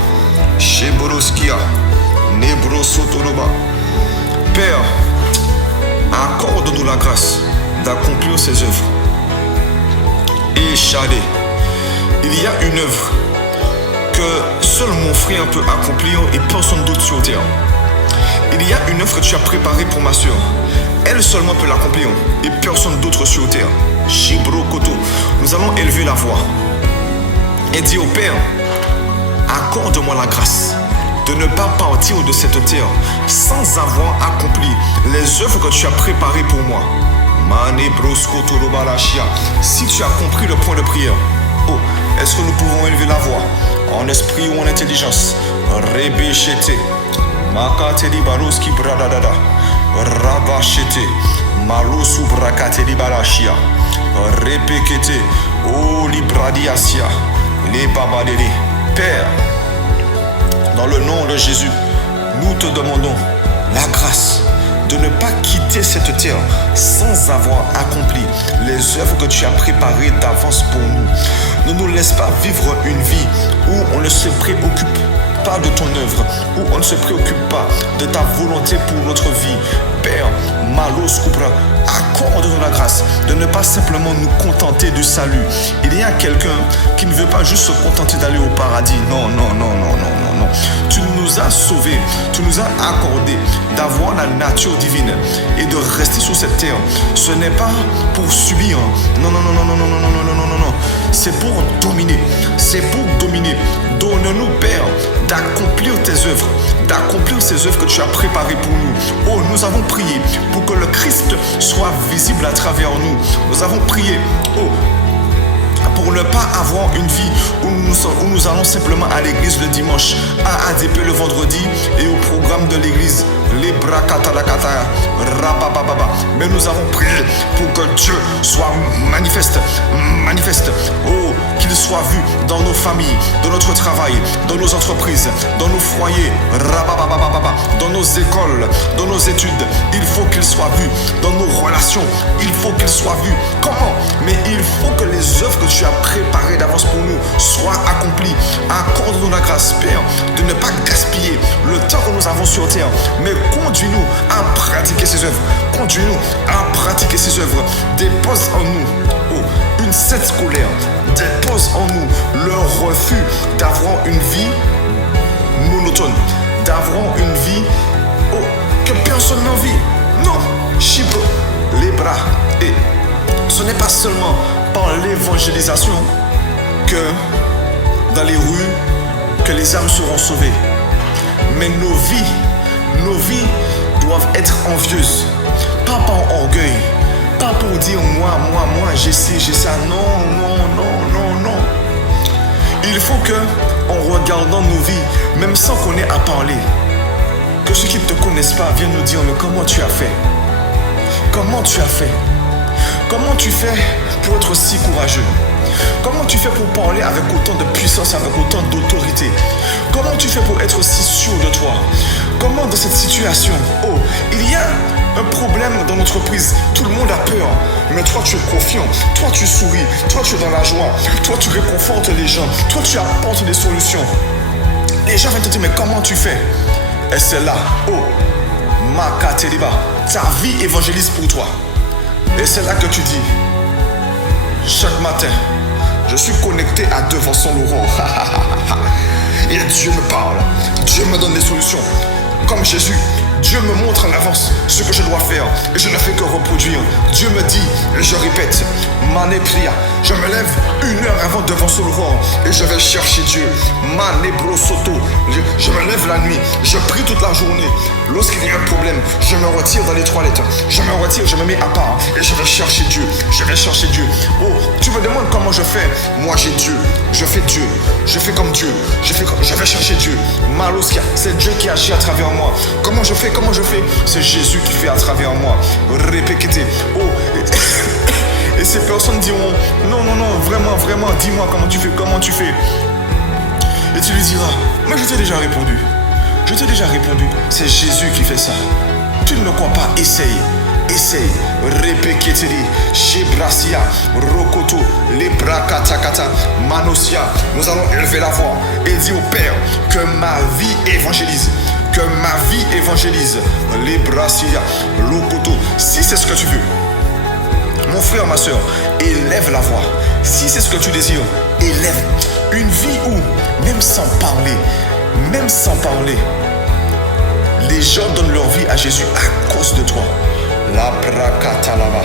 sheboroskia. Père, accorde-nous la grâce d'accomplir ces œuvres. Et Chadé, il y a une œuvre que seul mon frère peut accomplir et personne d'autre sur terre. Il y a une œuvre que tu as préparée pour ma soeur. Elle seulement peut l'accomplir et personne d'autre sur terre. Shibrokoto, nous allons élever la voix et dire au Père, accorde-moi la grâce de ne pas partir de cette terre sans avoir accompli les œuvres que tu as préparées pour moi. Si tu as compris le point de prière, oh, est-ce que nous pouvons élever la voix en esprit ou en intelligence? Rebeshete, makateli baroski bradadada, rabashete, malosu brakateli barashia, repekete, oh libradiasia, les babadeli. Père, dans le nom de Jésus, nous te demandons la grâce de ne pas quitter cette terre sans avoir accompli les œuvres que tu as préparées d'avance pour nous. Ne nous laisse pas vivre une vie où on ne se préoccupe pas de ton œuvre, où on ne se préoccupe pas de ta volonté pour notre vie. Père, Malos Kupra, accorde-nous la grâce de ne pas simplement nous contenter du salut. Il y a quelqu'un qui ne veut pas juste se contenter d'aller au paradis. Non, non, non, non, non, non, non. Tu nous as sauvés, tu nous as accordé d'avoir la nature divine et de rester sur cette terre. Ce n'est pas pour subir. Non, non, non, non, non, non, non, non, non, non, non, non. C'est pour dominer. C'est pour dominer. Donne-nous, Père, d'accomplir tes œuvres, d'accomplir ces œuvres que tu as préparées pour nous. Oh, nous avons prié pour que le Christ soit visible à travers nous. Nous avons prié, oh, pour ne pas avoir une vie où nous allons simplement à l'église le dimanche, à ADP le vendredi et au programme de l'église les bras katalakata, rabababa. Mais nous avons prié pour que Dieu soit manifeste, manifeste. Oh, qu'il soit vu dans nos familles, dans notre travail, dans nos entreprises, dans nos foyers, rabababa, dans nos écoles, dans nos études. Il faut qu'il soit vu dans nos relations. Il faut qu'il soit vu. Comment? Mais il faut que les œuvres que tu as préparées d'avance pour nous soient accomplies. Accorde-nous la grâce, Père, de ne pas gaspiller le temps que nous avons sur terre, mais conduis-nous à pratiquer ces œuvres. Conduis-nous à pratiquer ces œuvres. Dépose en nous une sainte colère. Dépose en nous le refus d'avoir une vie monotone, d'avoir une vie que personne n'envie. Non, Chipo, les bras. Et ce n'est pas seulement par l'évangélisation que dans les rues que les âmes seront sauvées. Mais nos vies doivent être envieuses. Pas par orgueil. Pas pour dire moi, j'ai ci, j'ai ça. Non. Il faut que, en regardant nos vies, même sans qu'on ait à parler, que ceux qui ne te connaissent pas viennent nous dire, mais comment tu as fait? Comment tu as fait? Comment tu fais pour être si courageux? Comment tu fais pour parler avec autant de puissance, avec autant d'autorité? Comment tu fais pour être si sûr de toi? Comment dans cette situation, il y a un problème dans l'entreprise, tout le monde a peur, mais toi tu es confiant, toi tu souris, toi tu es dans la joie, toi tu réconfortes les gens, toi tu apportes des solutions. Les gens viennent te dire, mais comment tu fais? Et c'est là, Makateliba, ta vie évangélise pour toi. Et c'est là que tu dis, chaque matin, je suis connecté à devant son Laurent. Et Dieu me parle, Dieu me donne des solutions. Comme Jésus, Dieu me montre en avance ce que je dois faire et je ne fais que reproduire. Dieu me dit, et je répète, Mané pria, je me lève 1 heure avant devant son aurore et je vais chercher Dieu. Mané brosoto, je me lève la nuit, je prie toute la journée. Lorsqu'il y a un problème, je me retire dans les toilettes, je me retire, je me mets à part et je vais chercher Dieu. Je vais chercher Dieu. Tu me demandes comment je fais? Moi j'ai Dieu, je fais Dieu, je fais comme Dieu, je vais chercher Dieu. Maloskia, c'est Dieu qui agit à travers moi. Comment je fais? C'est Jésus qui fait à travers moi. Répétez. Et ces personnes diront, non, vraiment, dis-moi comment tu fais. Et tu lui diras, mais je t'ai déjà répondu. C'est Jésus qui fait ça. Tu ne me crois pas, essaye. Répétez. Shebrasia, Rokoto, Lebrakatakata, Manosia. Nous allons élever la voix et dire au Père que ma vie évangélise. Que ma vie évangélise. Les brassilia, l'okoto. Si c'est ce que tu veux, mon frère, ma soeur, élève la voix. Si c'est ce que tu désires, élève. Une vie où, même sans parler, les gens donnent leur vie à Jésus à cause de toi. La brakatalaba.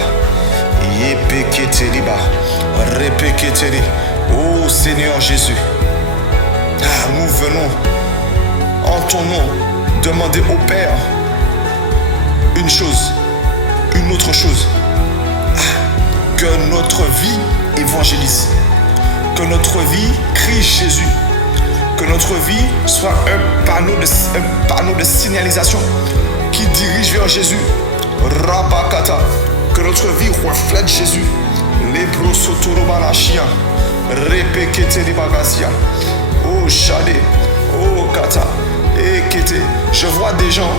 Yepeketeliba. Repeketeli. Oh Seigneur Jésus. Nous venons en ton nom demander au Père une autre chose, que notre vie évangélise, que notre vie crie Jésus, que notre vie soit un panneau de signalisation qui dirige vers Jésus. Rabakata, que notre vie reflète Jésus. Lebrosotorobalachia, repeketeli-bagasia, oh Shade, oh Kata. Je vois des gens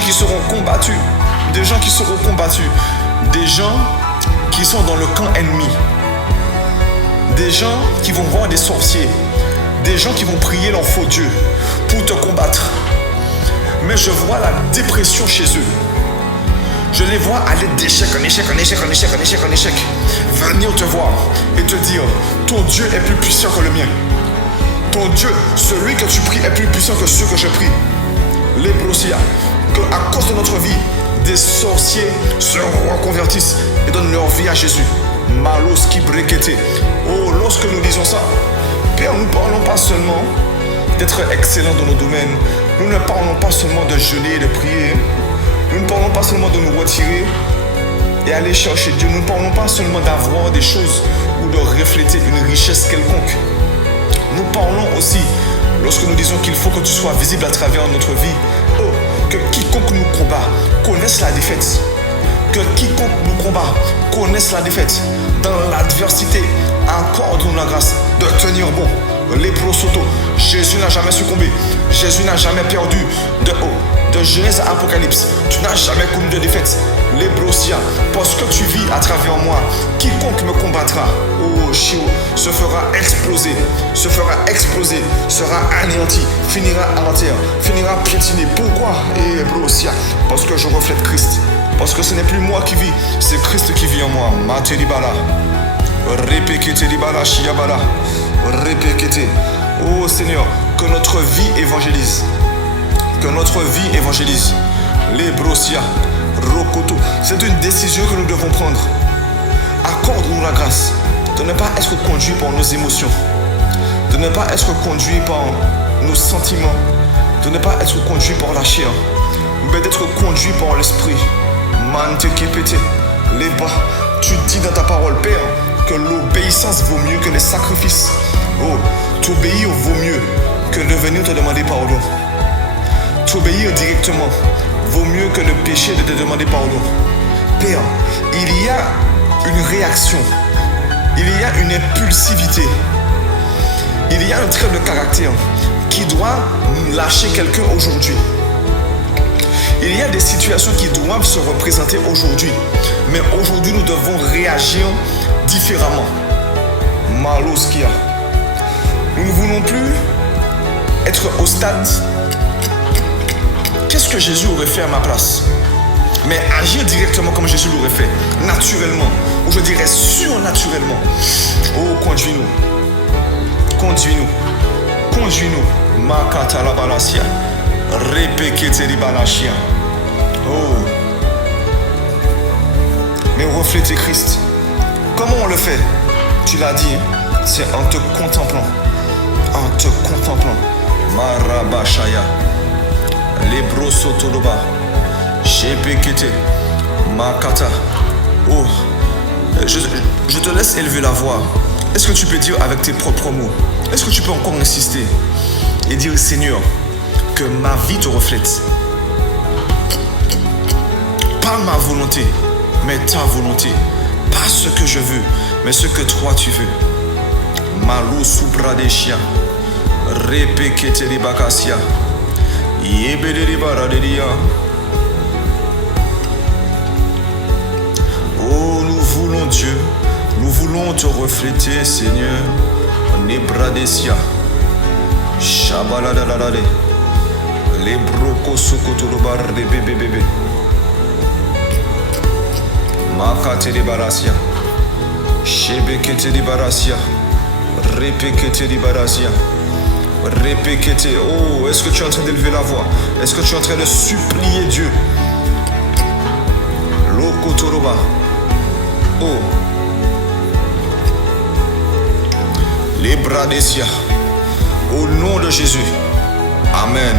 qui seront combattus, des gens qui sont dans le camp ennemi, des gens qui vont voir des sorciers, des gens qui vont prier leur faux Dieu pour te combattre. Mais je vois la dépression chez eux. Je les vois aller d'échec en échec, venir te voir et te dire, ton Dieu est plus puissant que le mien. Ton Dieu, celui que tu pries, est plus puissant que ceux que je prie. Les brosia, que à cause de notre vie, des sorciers se reconvertissent et donnent leur vie à Jésus. Maloski brekete. Lorsque nous disons ça, Père, nous ne parlons pas seulement d'être excellents dans nos domaines. Nous ne parlons pas seulement de jeûner et de prier. Nous ne parlons pas seulement de nous retirer et aller chercher Dieu. Nous ne parlons pas seulement d'avoir des choses ou de refléter une richesse quelconque. Nous parlons aussi, lorsque nous disons qu'il faut que tu sois visible à travers notre vie, que quiconque nous combat connaisse la défaite. Que quiconque nous combat connaisse la défaite. Dans l'adversité, accorde-nous la grâce de tenir bon. Les prosotos, Jésus n'a jamais succombé. Jésus n'a jamais perdu de Genèse à Apocalypse. Tu n'as jamais connu de défaite. Les brosia, parce que tu vis à travers moi, quiconque me combattra, oh Shio, se fera exploser, sera anéanti, finira à terre, finira piétiné. Pourquoi? Et brosia, parce que je reflète Christ. Parce que ce n'est plus moi qui vis, c'est Christ qui vit en moi. Materibala, répékete libala, shiabala, répékete. Oh Seigneur, que notre vie évangélise. Que notre vie évangélise. Les brosia, rokoto. C'est une décision que nous devons prendre. Accorde-nous la grâce de ne pas être conduit par nos émotions, de ne pas être conduit par nos sentiments, de ne pas être conduit par la chair, mais d'être conduit par l'esprit. Tu dis dans ta parole, Père, que l'obéissance vaut mieux que les sacrifices. Oh, t'obéir vaut mieux que de venir te demander pardon. T'obéir directement vaut mieux que le péché de te demander pardon. Père, il y a une réaction, il y a une impulsivité, il y a un trait de caractère qui doit lâcher quelqu'un aujourd'hui. Il y a des situations qui doivent se représenter aujourd'hui. Mais aujourd'hui, nous devons réagir différemment. Maloskia. Nous ne voulons plus être au stade. Qu'est-ce que Jésus aurait fait à ma place? Mais agir directement comme Jésus l'aurait fait. Naturellement. Ou je dirais surnaturellement. Oh, conduis-nous. Conduis-nous. Conduis-nous. Makata la balasia. Oh. Mais refléter Christ. Comment on le fait? Tu l'as dit, c'est en te contemplant. En te contemplant. Marabashaya. Lebro sotoloba. Shepekete. Makata. Oh. Je te laisse élever la voix. Est-ce que tu peux dire avec tes propres mots? Est-ce que tu peux encore insister et dire, Seigneur, que ma vie te reflète. Pas ma volonté, mais ta volonté. Pas ce que je veux, mais ce que toi tu veux. Malo subradeshia. Repekete libakasia. Yebede baraderia. Oh, nous voulons Dieu. Nous voulons te refléter, Seigneur. Nebradesia. Shabaladadadade. Les brocos sokotolobar de bébé. Makate de barasia. Shebekete de barasia. Repekete de barasia. Repekete. Oh, est-ce que tu es en train d'élever la voix? Est-ce que tu es en train de supplier Dieu? Lokotoloba. Oh. Les bradesia. Au nom de Jésus. Amen.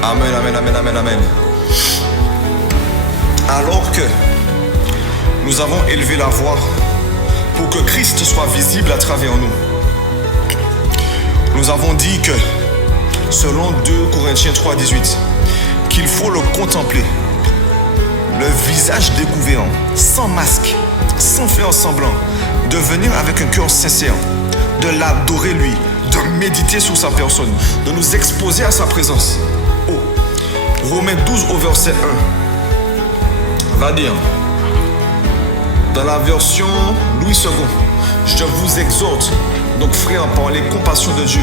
Amen, amen, amen, amen, amen. Alors que nous avons élevé la voix pour que Christ soit visible à travers nous, nous avons dit que, selon 2 Corinthiens 3,18, qu'il faut le contempler, le visage découvert, sans masque, sans faire semblant, de venir avec un cœur sincère, de l'adorer lui, de méditer sur sa personne, de nous exposer à sa présence. Oh, Romains 12 au verset 1 va dire, dans la version Louis II, je vous exhorte, donc frères, par les compassions de Dieu,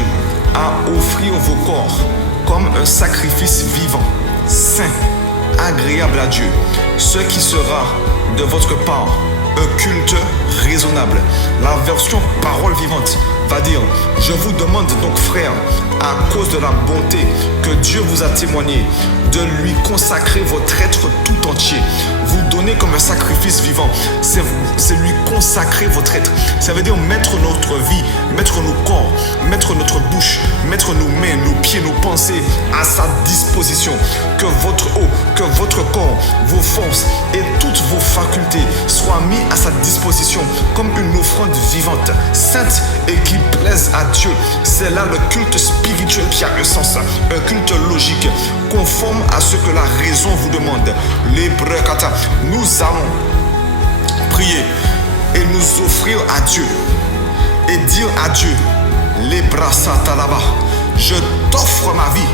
à offrir vos corps comme un sacrifice vivant, saint, agréable à Dieu, ce qui sera de votre part un culte raisonnable. La version parole vivante va dire, je vous demande donc frères, à cause de la bonté que Dieu vous a témoigné, de lui consacrer votre être tout entier, vous donner comme un sacrifice vivant, c'est lui consacrer votre être. Ça veut dire mettre notre vie, mettre nos corps, mettre notre bouche, mettre nos mains, nos pieds, nos pensées à sa disposition. Que votre corps, vos forces et toutes vos facultés soient mis à sa disposition comme une offrande vivante, sainte et qui plaise à Dieu. C'est là le culte spirituel qui a un sens, un culte logique, conforme à ce que la raison vous demande. Les brekata, nous allons prier et nous offrir à Dieu et dire à Dieu, les brassata là-bas, je t'offre ma vie,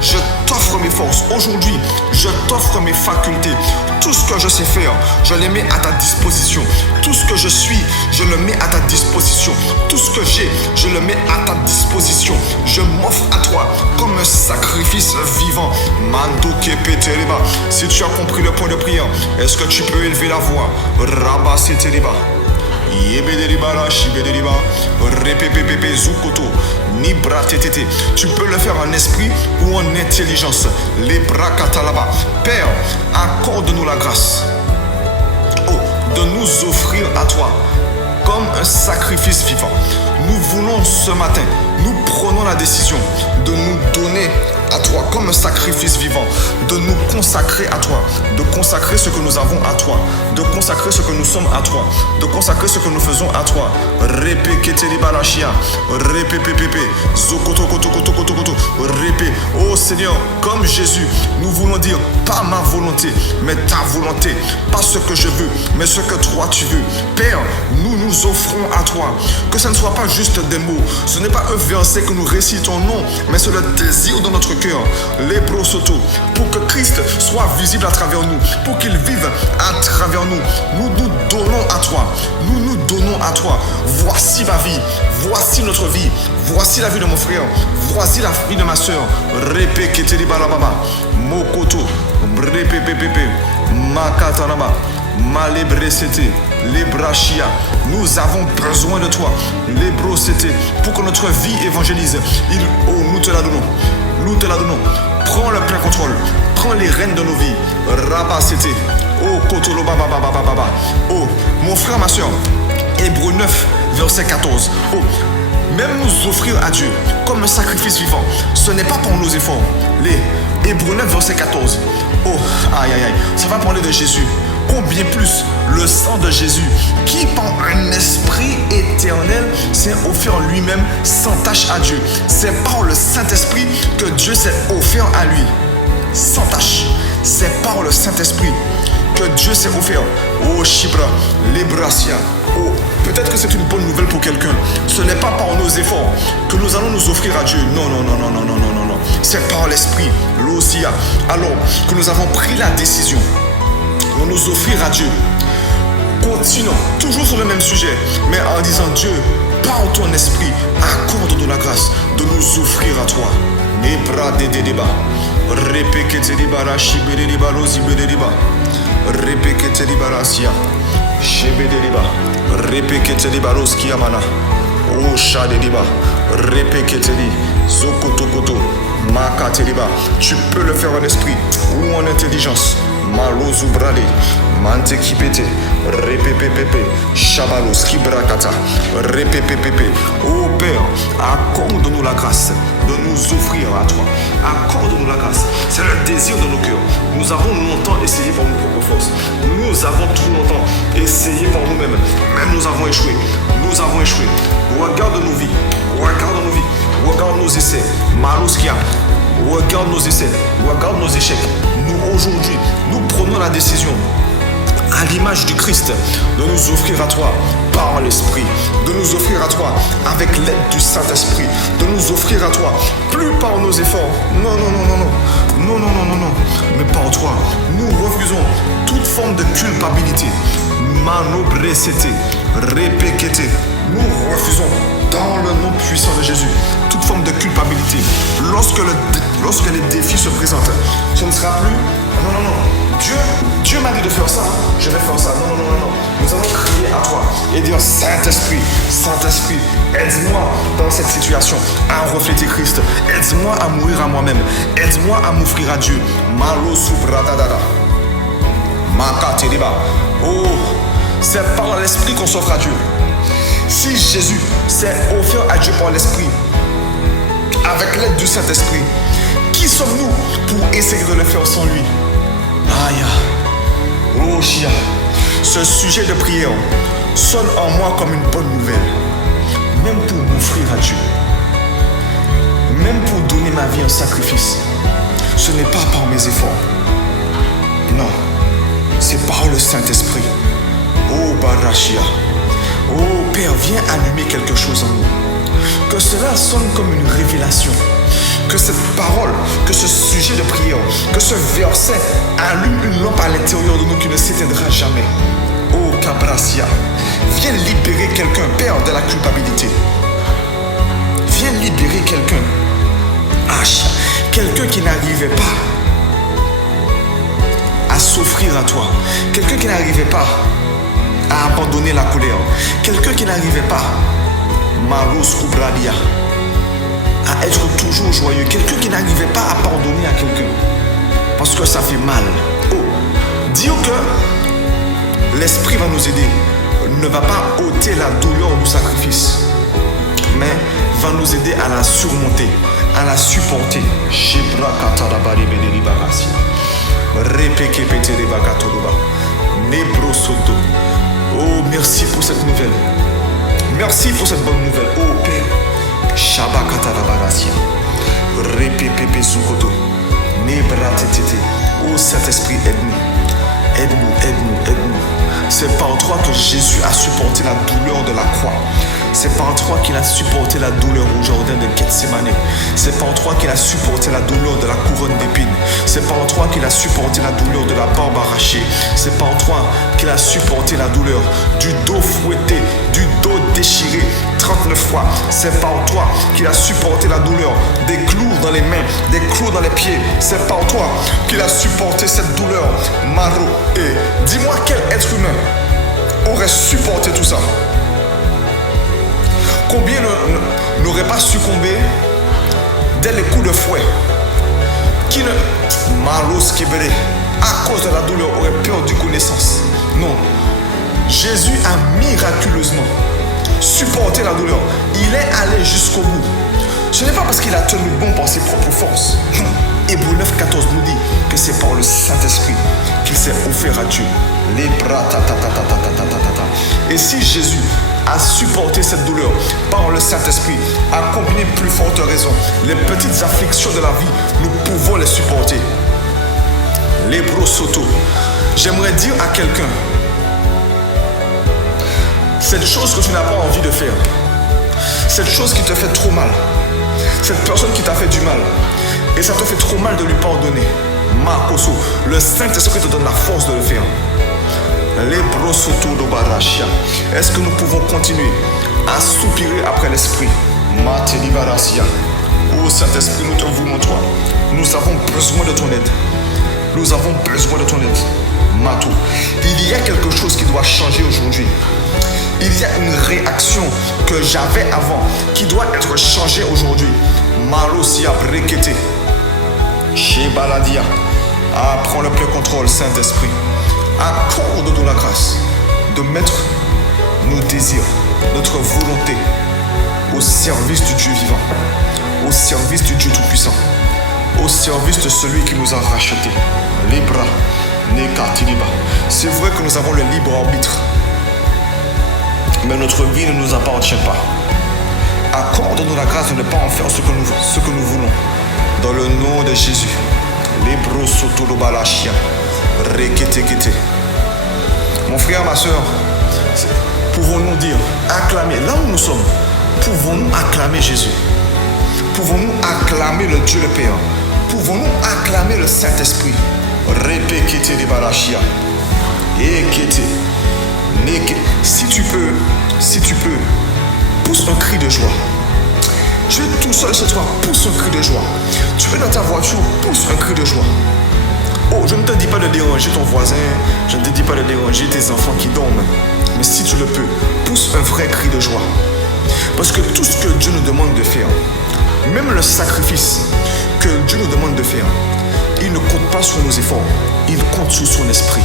je t'offre mes forces. Aujourd'hui, je t'offre mes facultés. Tout ce que je sais faire, je les mets à ta disposition. Tout ce que je suis, je le mets à ta disposition. Tout ce que j'ai, je le mets à ta disposition. Je m'offre à toi comme un sacrifice vivant. Mando kepeteriba. Si tu as compris le point de prière, est-ce que tu peux élever la voix? Rabaseteriba. Tu peux le faire en esprit ou en intelligence. Les bras katalaba. Père, accorde-nous la grâce de nous offrir à toi comme un sacrifice vivant. Nous voulons ce matin, nous prenons la décision de nous donner à toi comme un sacrifice vivant, de nous consacrer à toi, de consacrer ce que nous avons à toi, de consacrer ce que nous sommes à toi, de consacrer ce que nous faisons à toi. Oh Seigneur, comme Jésus, nous voulons dire pas ma volonté, mais ta volonté, pas ce que je veux, mais ce que toi tu veux. Père, nous nous offrons à toi, que ce ne soit pas juste des mots, ce n'est pas un verset que nous récitons, non, mais c'est le désir de notre cœur, les brosoto, pour que Christ soit visible à travers nous, pour qu'il vive à travers nous. Nous nous donnons à toi, nous nous donnons à toi. Voici ma vie, voici notre vie, voici la vie de mon frère, voici la vie de ma soeur. Repeketeli balababa, mokoto, brepepepepe, makatanaba, malebresete, les brachia. Nous avons besoin de toi, les brosete, pour que notre vie évangélise. Nous te la donnons. Nous te la donnons. Prends le plein contrôle. Prends les rênes de nos vies. Rabasete. Oh, Kotolo Baba Baba Baba. Oh, mon frère, ma soeur. Hébreux 9, verset 14. Oh, même nous offrir à Dieu comme un sacrifice vivant, ce n'est pas pour nos efforts. Les Hébreux 9, verset 14. Oh, aïe aïe aïe. Ça va parler de Jésus. Combien plus le sang de Jésus, qui par un esprit éternel s'est offert lui-même sans tache à Dieu. C'est par le Saint-Esprit que Dieu s'est offert à lui. Sans tache. C'est par le Saint-Esprit que Dieu s'est offert. Oh Shibra, les Bracia. Oh, peut-être que c'est une bonne nouvelle pour quelqu'un. Ce n'est pas par nos efforts que nous allons nous offrir à Dieu. Non, non, non, non, non, non, non, non, non. C'est par l'Esprit, l'Osia. Alors que nous avons pris la décision de nous offrir à Dieu. Continuons, toujours sur le même sujet, mais en disant Dieu, par ton esprit, accorde-nous la grâce de nous offrir à toi. Nebra de débat. Repekete libara shibere libaro zibere liba. Repekete libara sia. Shebede liba. Repekete libaro skiamana. O shade liba. Repekete li. Zokotokoto. Makate liba. Tu peux le faire en esprit ou en intelligence. Malo zubrale, mante kipete, repepepepe, chabalo skibrakata, repepepepe. Oh Père, accorde-nous la grâce de nous offrir à toi. Accorde-nous la grâce. C'est le désir de nos cœurs. Nous avons longtemps essayé par nos propres forces. Nous avons trop longtemps essayé par nous-mêmes. Même nous avons échoué. Nous avons échoué. Regarde nos vies. Regarde nos vies. Regarde nos essais. Maloskia. Regarde nos essais, regarde nos échecs. Nous, aujourd'hui, nous prenons la décision, à l'image du Christ, de nous offrir à toi par l'Esprit, de nous offrir à toi avec l'aide du Saint-Esprit, de nous offrir à toi, plus par nos efforts, non, non, non, non, non, non, non, non, non, non, mais par toi. Nous refusons toute forme de culpabilité. Manobresete, repekete. Nous refusons dans le nom puissant de Jésus toute forme de culpabilité. Lorsque les défis se présentent, ce ne sera plus non, non, non. Dieu m'a dit de faire ça, je vais faire ça. Non, non, non, non. Nous allons crier à toi et dire Saint-Esprit, Saint-Esprit, aide-moi dans cette situation à refléter Christ. Aide-moi à mourir à moi-même. Aide-moi à m'offrir à Dieu. Malo subradadada. Makateliba. Oh, c'est par l'Esprit qu'on s'offre à Dieu. Si Jésus s'est offert à Dieu par l'Esprit, avec l'aide du Saint-Esprit, qui sommes-nous pour essayer de le faire sans lui? Aïe, oh Chia, ce sujet de prière, sonne en moi comme une bonne nouvelle. Même pour m'offrir à Dieu, même pour donner ma vie en sacrifice, ce n'est pas par mes efforts. Non, c'est par le Saint-Esprit. Oh Barachia, oh Père, viens allumer quelque chose en nous. Que cela sonne comme une révélation. Que cette parole, que ce sujet de prière, que ce verset allume une lampe à l'intérieur de nous qui ne s'éteindra jamais. Oh Cabracia, viens libérer quelqu'un, Père, de la culpabilité. Viens libérer quelqu'un. Quelqu'un qui n'arrivait pas à s'offrir à toi. Quelqu'un qui n'arrivait pas à abandonner la colère. Quelqu'un qui n'arrivait pas à être toujours joyeux. Quelqu'un qui n'arrivait pas à pardonner à quelqu'un parce que ça fait mal. Oh, dire que l'Esprit va nous aider ne va pas ôter la douleur du sacrifice, mais va nous aider à la surmonter, à la supporter. Oh, merci pour cette nouvelle. Merci pour cette bonne nouvelle. Oh Père. Oh Saint-Esprit, aide-nous. Aide-nous, aide-nous, aide-nous. C'est par toi que Jésus a supporté la douleur de la croix. C'est par toi qu'il a supporté la douleur au jardin de Gethsémane. C'est par toi qu'il a supporté la douleur de la couronne d'épines. C'est par toi qu'il a supporté la douleur de la barbe arrachée. C'est par toi qu'il a supporté la douleur du dos fouetté, du dos déchiré 39 fois. C'est par toi qu'il a supporté la douleur des clous dans les mains, des clous dans les pieds. C'est par toi qu'il a supporté cette douleur. Maro, et dis-moi quel être humain aurait supporté tout ça? Combien n'auraient pas succombé dès les coups de fouet? Qui ne, malos kibere, à cause de la douleur, aurait perdu connaissance? Non. Jésus a miraculeusement supporté la douleur. Il est allé jusqu'au bout. Ce n'est pas parce qu'il a tenu bon par ses propres forces. Hébreux 9,14 nous dit que c'est par le Saint-Esprit qu'il s'est offert à Dieu. Les bras, Et si Jésus a supporté cette douleur par le Saint-Esprit, à combien plus forte raison les petites afflictions de la vie, nous pouvons les supporter. Les brosoto. J'aimerais dire à quelqu'un, cette chose que tu n'as pas envie de faire, cette chose qui te fait trop mal, cette personne qui t'a fait du mal, et ça te fait trop mal de lui pardonner. Makoso, le Saint-Esprit te donne la force de le faire. Est-ce que nous pouvons continuer à soupirer après l'Esprit? Oh Saint-Esprit, nous te voulons toi. Nous avons besoin de ton aide. Nous avons besoin de ton aide. Matou. Il y a quelque chose qui doit changer aujourd'hui. Il y a une réaction que j'avais avant qui doit être changée aujourd'hui. Marosia brekete. Chez Baladia. Prends le plein contrôle, Saint-Esprit. Accorde-nous la grâce de mettre nos désirs, notre volonté au service du Dieu vivant, au service du Dieu Tout-Puissant, au service de celui qui nous a rachetés. Libra, Nekatiliba. C'est vrai que nous avons le libre arbitre, mais notre vie ne nous appartient pas. Accorde-nous la grâce de ne pas en faire ce que nous voulons. Dans le nom de Jésus. Libro Sotolobalachia. Reketekete. Mon frère, ma soeur, pouvons-nous dire, acclamer, là où nous sommes, pouvons-nous acclamer Jésus? Pouvons-nous acclamer le Dieu le Père? Pouvons-nous acclamer le Saint-Esprit? Repekete de Balachia. Ekete. Si tu peux, pousse un cri de joie. Tu es tout seul chez toi, pousse un cri de joie. Tu es dans ta voiture, pousse un cri de joie. Oh, je ne te dis pas de déranger ton voisin, je ne te dis pas de déranger tes enfants qui dorment. Mais si tu le peux, pousse un vrai cri de joie. Parce que tout ce que Dieu nous demande de faire, même le sacrifice que Dieu nous demande de faire, il ne compte pas sur nos efforts, il compte sur son esprit.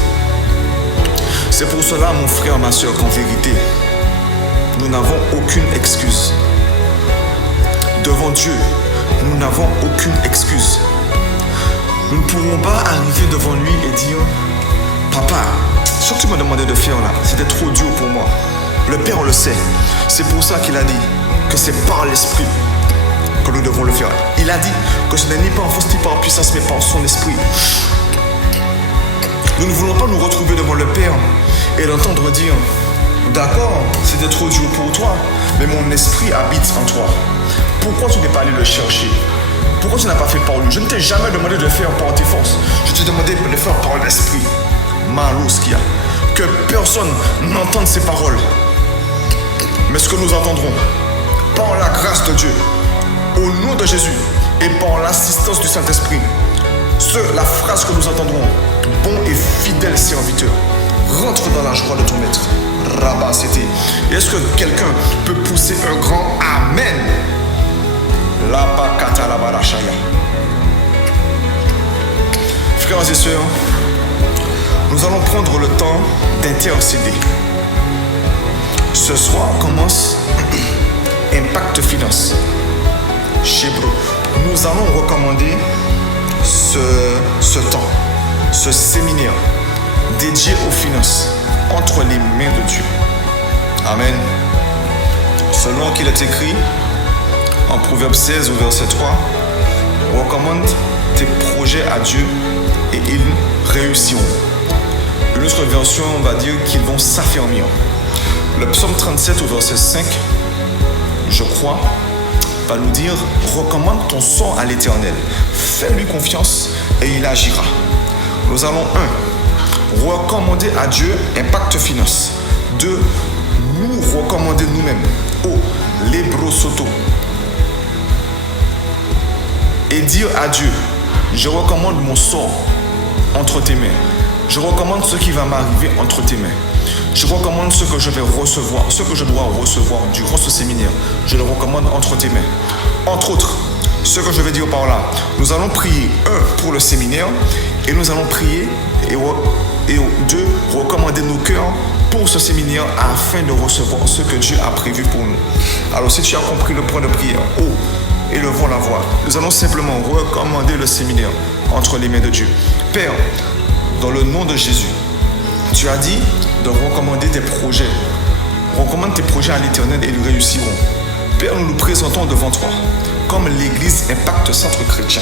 C'est pour cela, mon frère, ma soeur, qu'en vérité, nous n'avons aucune excuse. Devant Dieu, nous n'avons aucune excuse. Nous ne pourrons pas arriver devant lui et dire « Papa, ce que tu m'as demandé de faire là, c'était trop dur pour moi. Le Père le sait. C'est pour ça qu'il a dit que c'est par l'Esprit que nous devons le faire. Il a dit que ce n'est ni par force ni par puissance, mais par son Esprit. Nous ne voulons pas nous retrouver devant le Père et l'entendre dire: d'accord, c'était trop dur pour toi, mais mon esprit habite en toi. Pourquoi tu n'es pas allé le chercher? Pourquoi tu n'as pas fait par lui? Je ne t'ai jamais demandé de le faire par tes forces. Je t'ai demandé de le faire par l'esprit. Malouski. Que personne n'entende ces paroles. Mais ce que nous entendrons, par la grâce de Dieu, au nom de Jésus et par l'assistance du Saint-Esprit, la phrase que nous entendrons: bon et fidèle serviteur, rentre dans la joie de ton maître. Rabat, c'était. Est-ce que quelqu'un peut pousser un grand Amen? Frères et sœurs, nous allons prendre le temps d'intercéder. Ce soir commence Impact Finance. Chez Bro. Nous allons recommander ce temps, ce séminaire dédié aux finances entre les mains de Dieu. Amen. Selon qu'il est écrit en Proverbe 16 au verset 3, recommande tes projets à Dieu et ils réussiront. Une autre version va dire qu'ils vont s'affermir. Le psaume 37 au verset 5, je crois, va nous dire: recommande ton sort à l'Éternel, fais-lui confiance et il agira. Nous allons 1. Recommander à Dieu Impact Finance. 2. Nous recommander nous-mêmes au Lebrosoto et dire à Dieu: je recommande mon sort entre tes mains. Je recommande ce qui va m'arriver entre tes mains. Je recommande ce que je vais recevoir, ce que je dois recevoir durant ce séminaire. Je le recommande entre tes mains. Entre autres, ce que je vais dire par là, nous allons prier 1 pour le séminaire et nous allons prier et 2 recommander nos cœurs pour ce séminaire afin de recevoir ce que Dieu a prévu pour nous. Alors si tu as compris le point de prière, élevons la voix. Nous allons simplement recommander le séminaire entre les mains de Dieu. Père, dans le nom de Jésus, tu as dit de recommander tes projets. Recommande tes projets à l'Éternel et ils réussiront. Père, nous nous présentons devant toi comme l'Église Impact Centre Chrétien.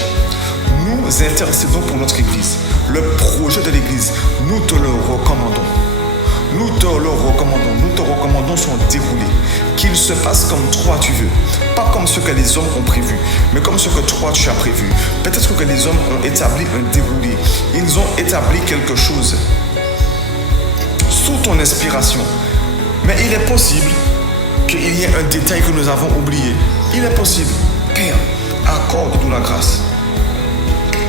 Nous intercédons pour notre Église. Le projet de l'Église, nous te le recommandons. Nous te le recommandons. Nous te recommandons son déroulé. Qu'il se passe comme toi tu veux. Pas comme ce que les hommes ont prévu, mais comme ce que toi tu as prévu. Peut-être que les hommes ont établi un déroulé. Ils ont établi quelque chose sous ton inspiration. Mais il est possible qu'il y ait un détail que nous avons oublié. Il est possible. Père, accorde-nous la grâce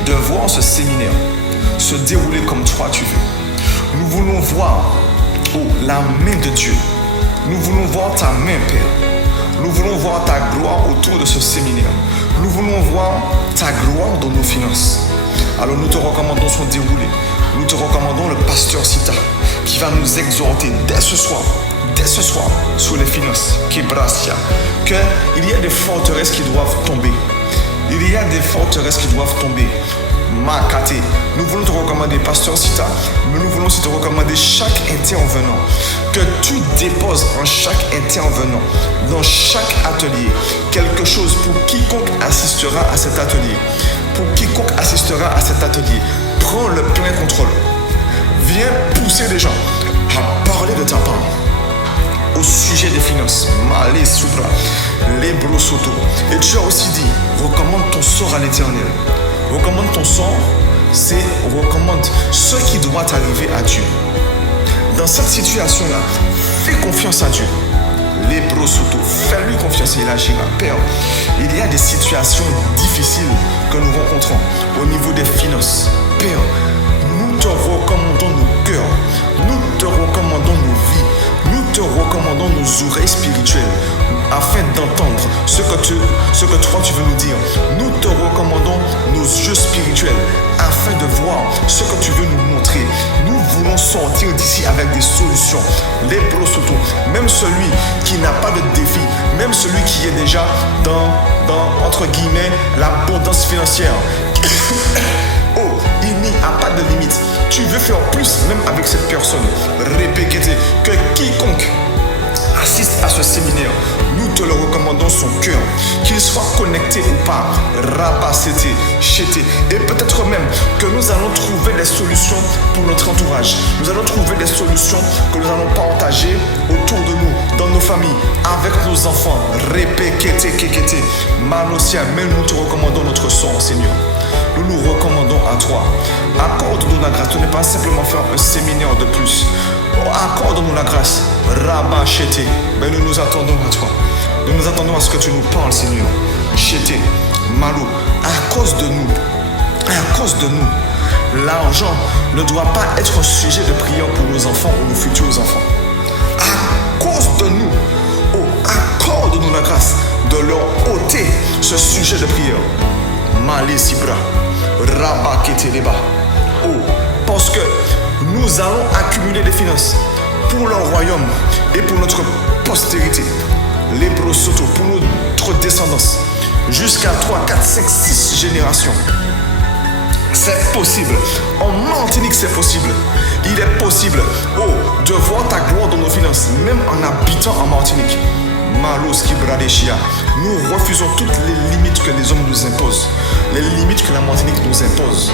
de voir ce séminaire se dérouler comme toi tu veux. Nous voulons voir la main de Dieu. Nous voulons voir ta main, Père. Nous voulons voir ta gloire autour de ce séminaire. Nous voulons voir ta gloire dans nos finances. Alors nous te recommandons son déroulé. Nous te recommandons le pasteur Sita qui va nous exhorter dès ce soir sur les finances, qu'il y a des forteresses qui doivent tomber. Il y a des forteresses qui doivent tomber. Makate, nous voulons te recommander pasteur Sita, mais nous voulons aussi te recommander chaque intervenant, que tu déposes en chaque intervenant, dans chaque atelier, quelque chose pour quiconque assistera à cet atelier. Pour quiconque assistera à cet atelier, prends le plein contrôle. Viens pousser les gens à parler de ta part au sujet des finances. Malé Soubra, les brosoto. Et tu as aussi dit, recommande ton sort à l'Éternel. Recommande ton sort, c'est recommande ce qui doit arriver à Dieu. Dans cette situation-là, fais confiance à Dieu. Les brosoto, fais-lui confiance et il agira. Père, il y a des situations difficiles que nous rencontrons au niveau des finances. Père, nous te recommandons nos cœurs, nous te recommandons nos vies, nous te recommandons nos oreilles spirituelles afin d'entendre ce que toi tu veux nous dire. Nous te recommandons nos yeux spirituels afin de voir ce que tu veux nous montrer. Nous voulons sortir d'ici avec des solutions. Les prosotos, même celui qui n'a pas de défi, même celui qui est déjà dans entre guillemets, l'abondance financière. Il n'y a pas de limite. Tu veux faire plus même avec cette personne. Répétez que quiconque à ce séminaire. Nous te le recommandons son cœur, qu'il soit connecté ou pas, rabassété, chété. Et peut-être même que nous allons trouver des solutions pour notre entourage. Nous allons trouver des solutions que nous allons partager autour de nous, dans nos familles, avec nos enfants. Répékété, kékété, malosia, mais nous te recommandons notre sort, Seigneur. Nous nous recommandons à toi. Accorde-nous la grâce de ne pas simplement faire un séminaire de plus. Accorde-nous la grâce. Rabachété. Mais nous nous attendons à toi. Nous nous attendons à ce que tu nous parles, Seigneur. Chété, malou, à cause de nous, l'argent ne doit pas être un sujet de prière pour nos enfants ou nos futurs enfants. À cause de nous, accorde-nous la grâce de leur ôter ce sujet de prière. Malé Sibra, Rabakete Leba. Parce que nous allons accumuler des finances pour leur royaume et pour notre postérité. Les brosotos, pour notre descendance, jusqu'à 3, 4, 5, 6 générations. C'est possible. En Martinique, c'est possible. Il est possible, de voir ta gloire dans nos finances, même en habitant en Martinique. Maloski Bradeshia. Nous refusons toutes les limites que les hommes nous imposent, les limites que la Martinique nous impose.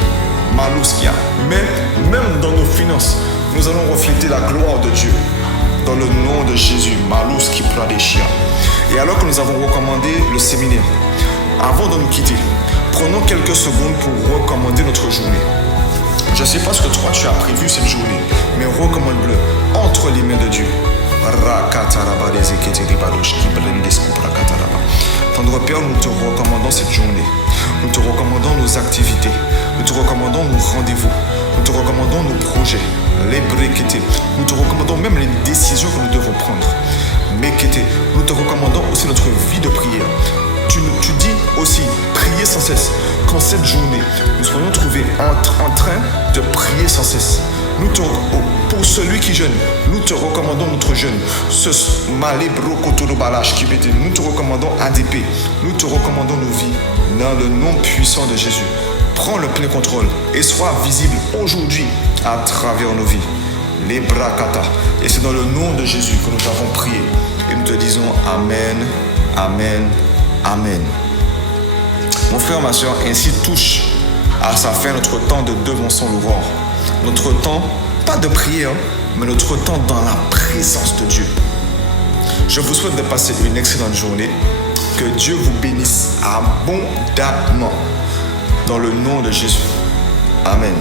Maloskia. Mais même dans nos finances, nous allons refléter la gloire de Dieu. Dans le nom de Jésus, Maloski Bradeshia. Et alors que nous avons recommandé le séminaire, avant de nous quitter, prenons quelques secondes pour recommander notre journée. Je ne sais pas ce que toi tu as prévu cette journée, mais recommande-le entre les mains de Dieu. Tendre Père, nous te recommandons cette journée. Nous te recommandons nos activités. Nous te recommandons nos rendez-vous. Nous te recommandons nos projets. Les briquetés. Nous te recommandons même les décisions que nous devons prendre. Mekete. Nous te recommandons aussi notre vie de prière. Tu dis aussi, prier sans cesse. Qu'en cette journée, nous soyons trouvés en train de prier sans cesse. Pour celui qui jeûne, nous te recommandons notre jeûne. Nous te recommandons ADP. Nous te recommandons nos vies. Dans le nom puissant de Jésus. Prends le plein contrôle et sois visible aujourd'hui à travers nos vies. Les brakata. Et c'est dans le nom de Jésus que nous avons prié. Et nous te disons Amen, Amen, Amen. Mon frère, ma soeur, ainsi touche à sa fin notre temps de devançant l'aurore. Notre temps, pas de prière, mais notre temps dans la présence de Dieu. Je vous souhaite de passer une excellente journée. Que Dieu vous bénisse abondamment. Dans le nom de Jésus. Amen.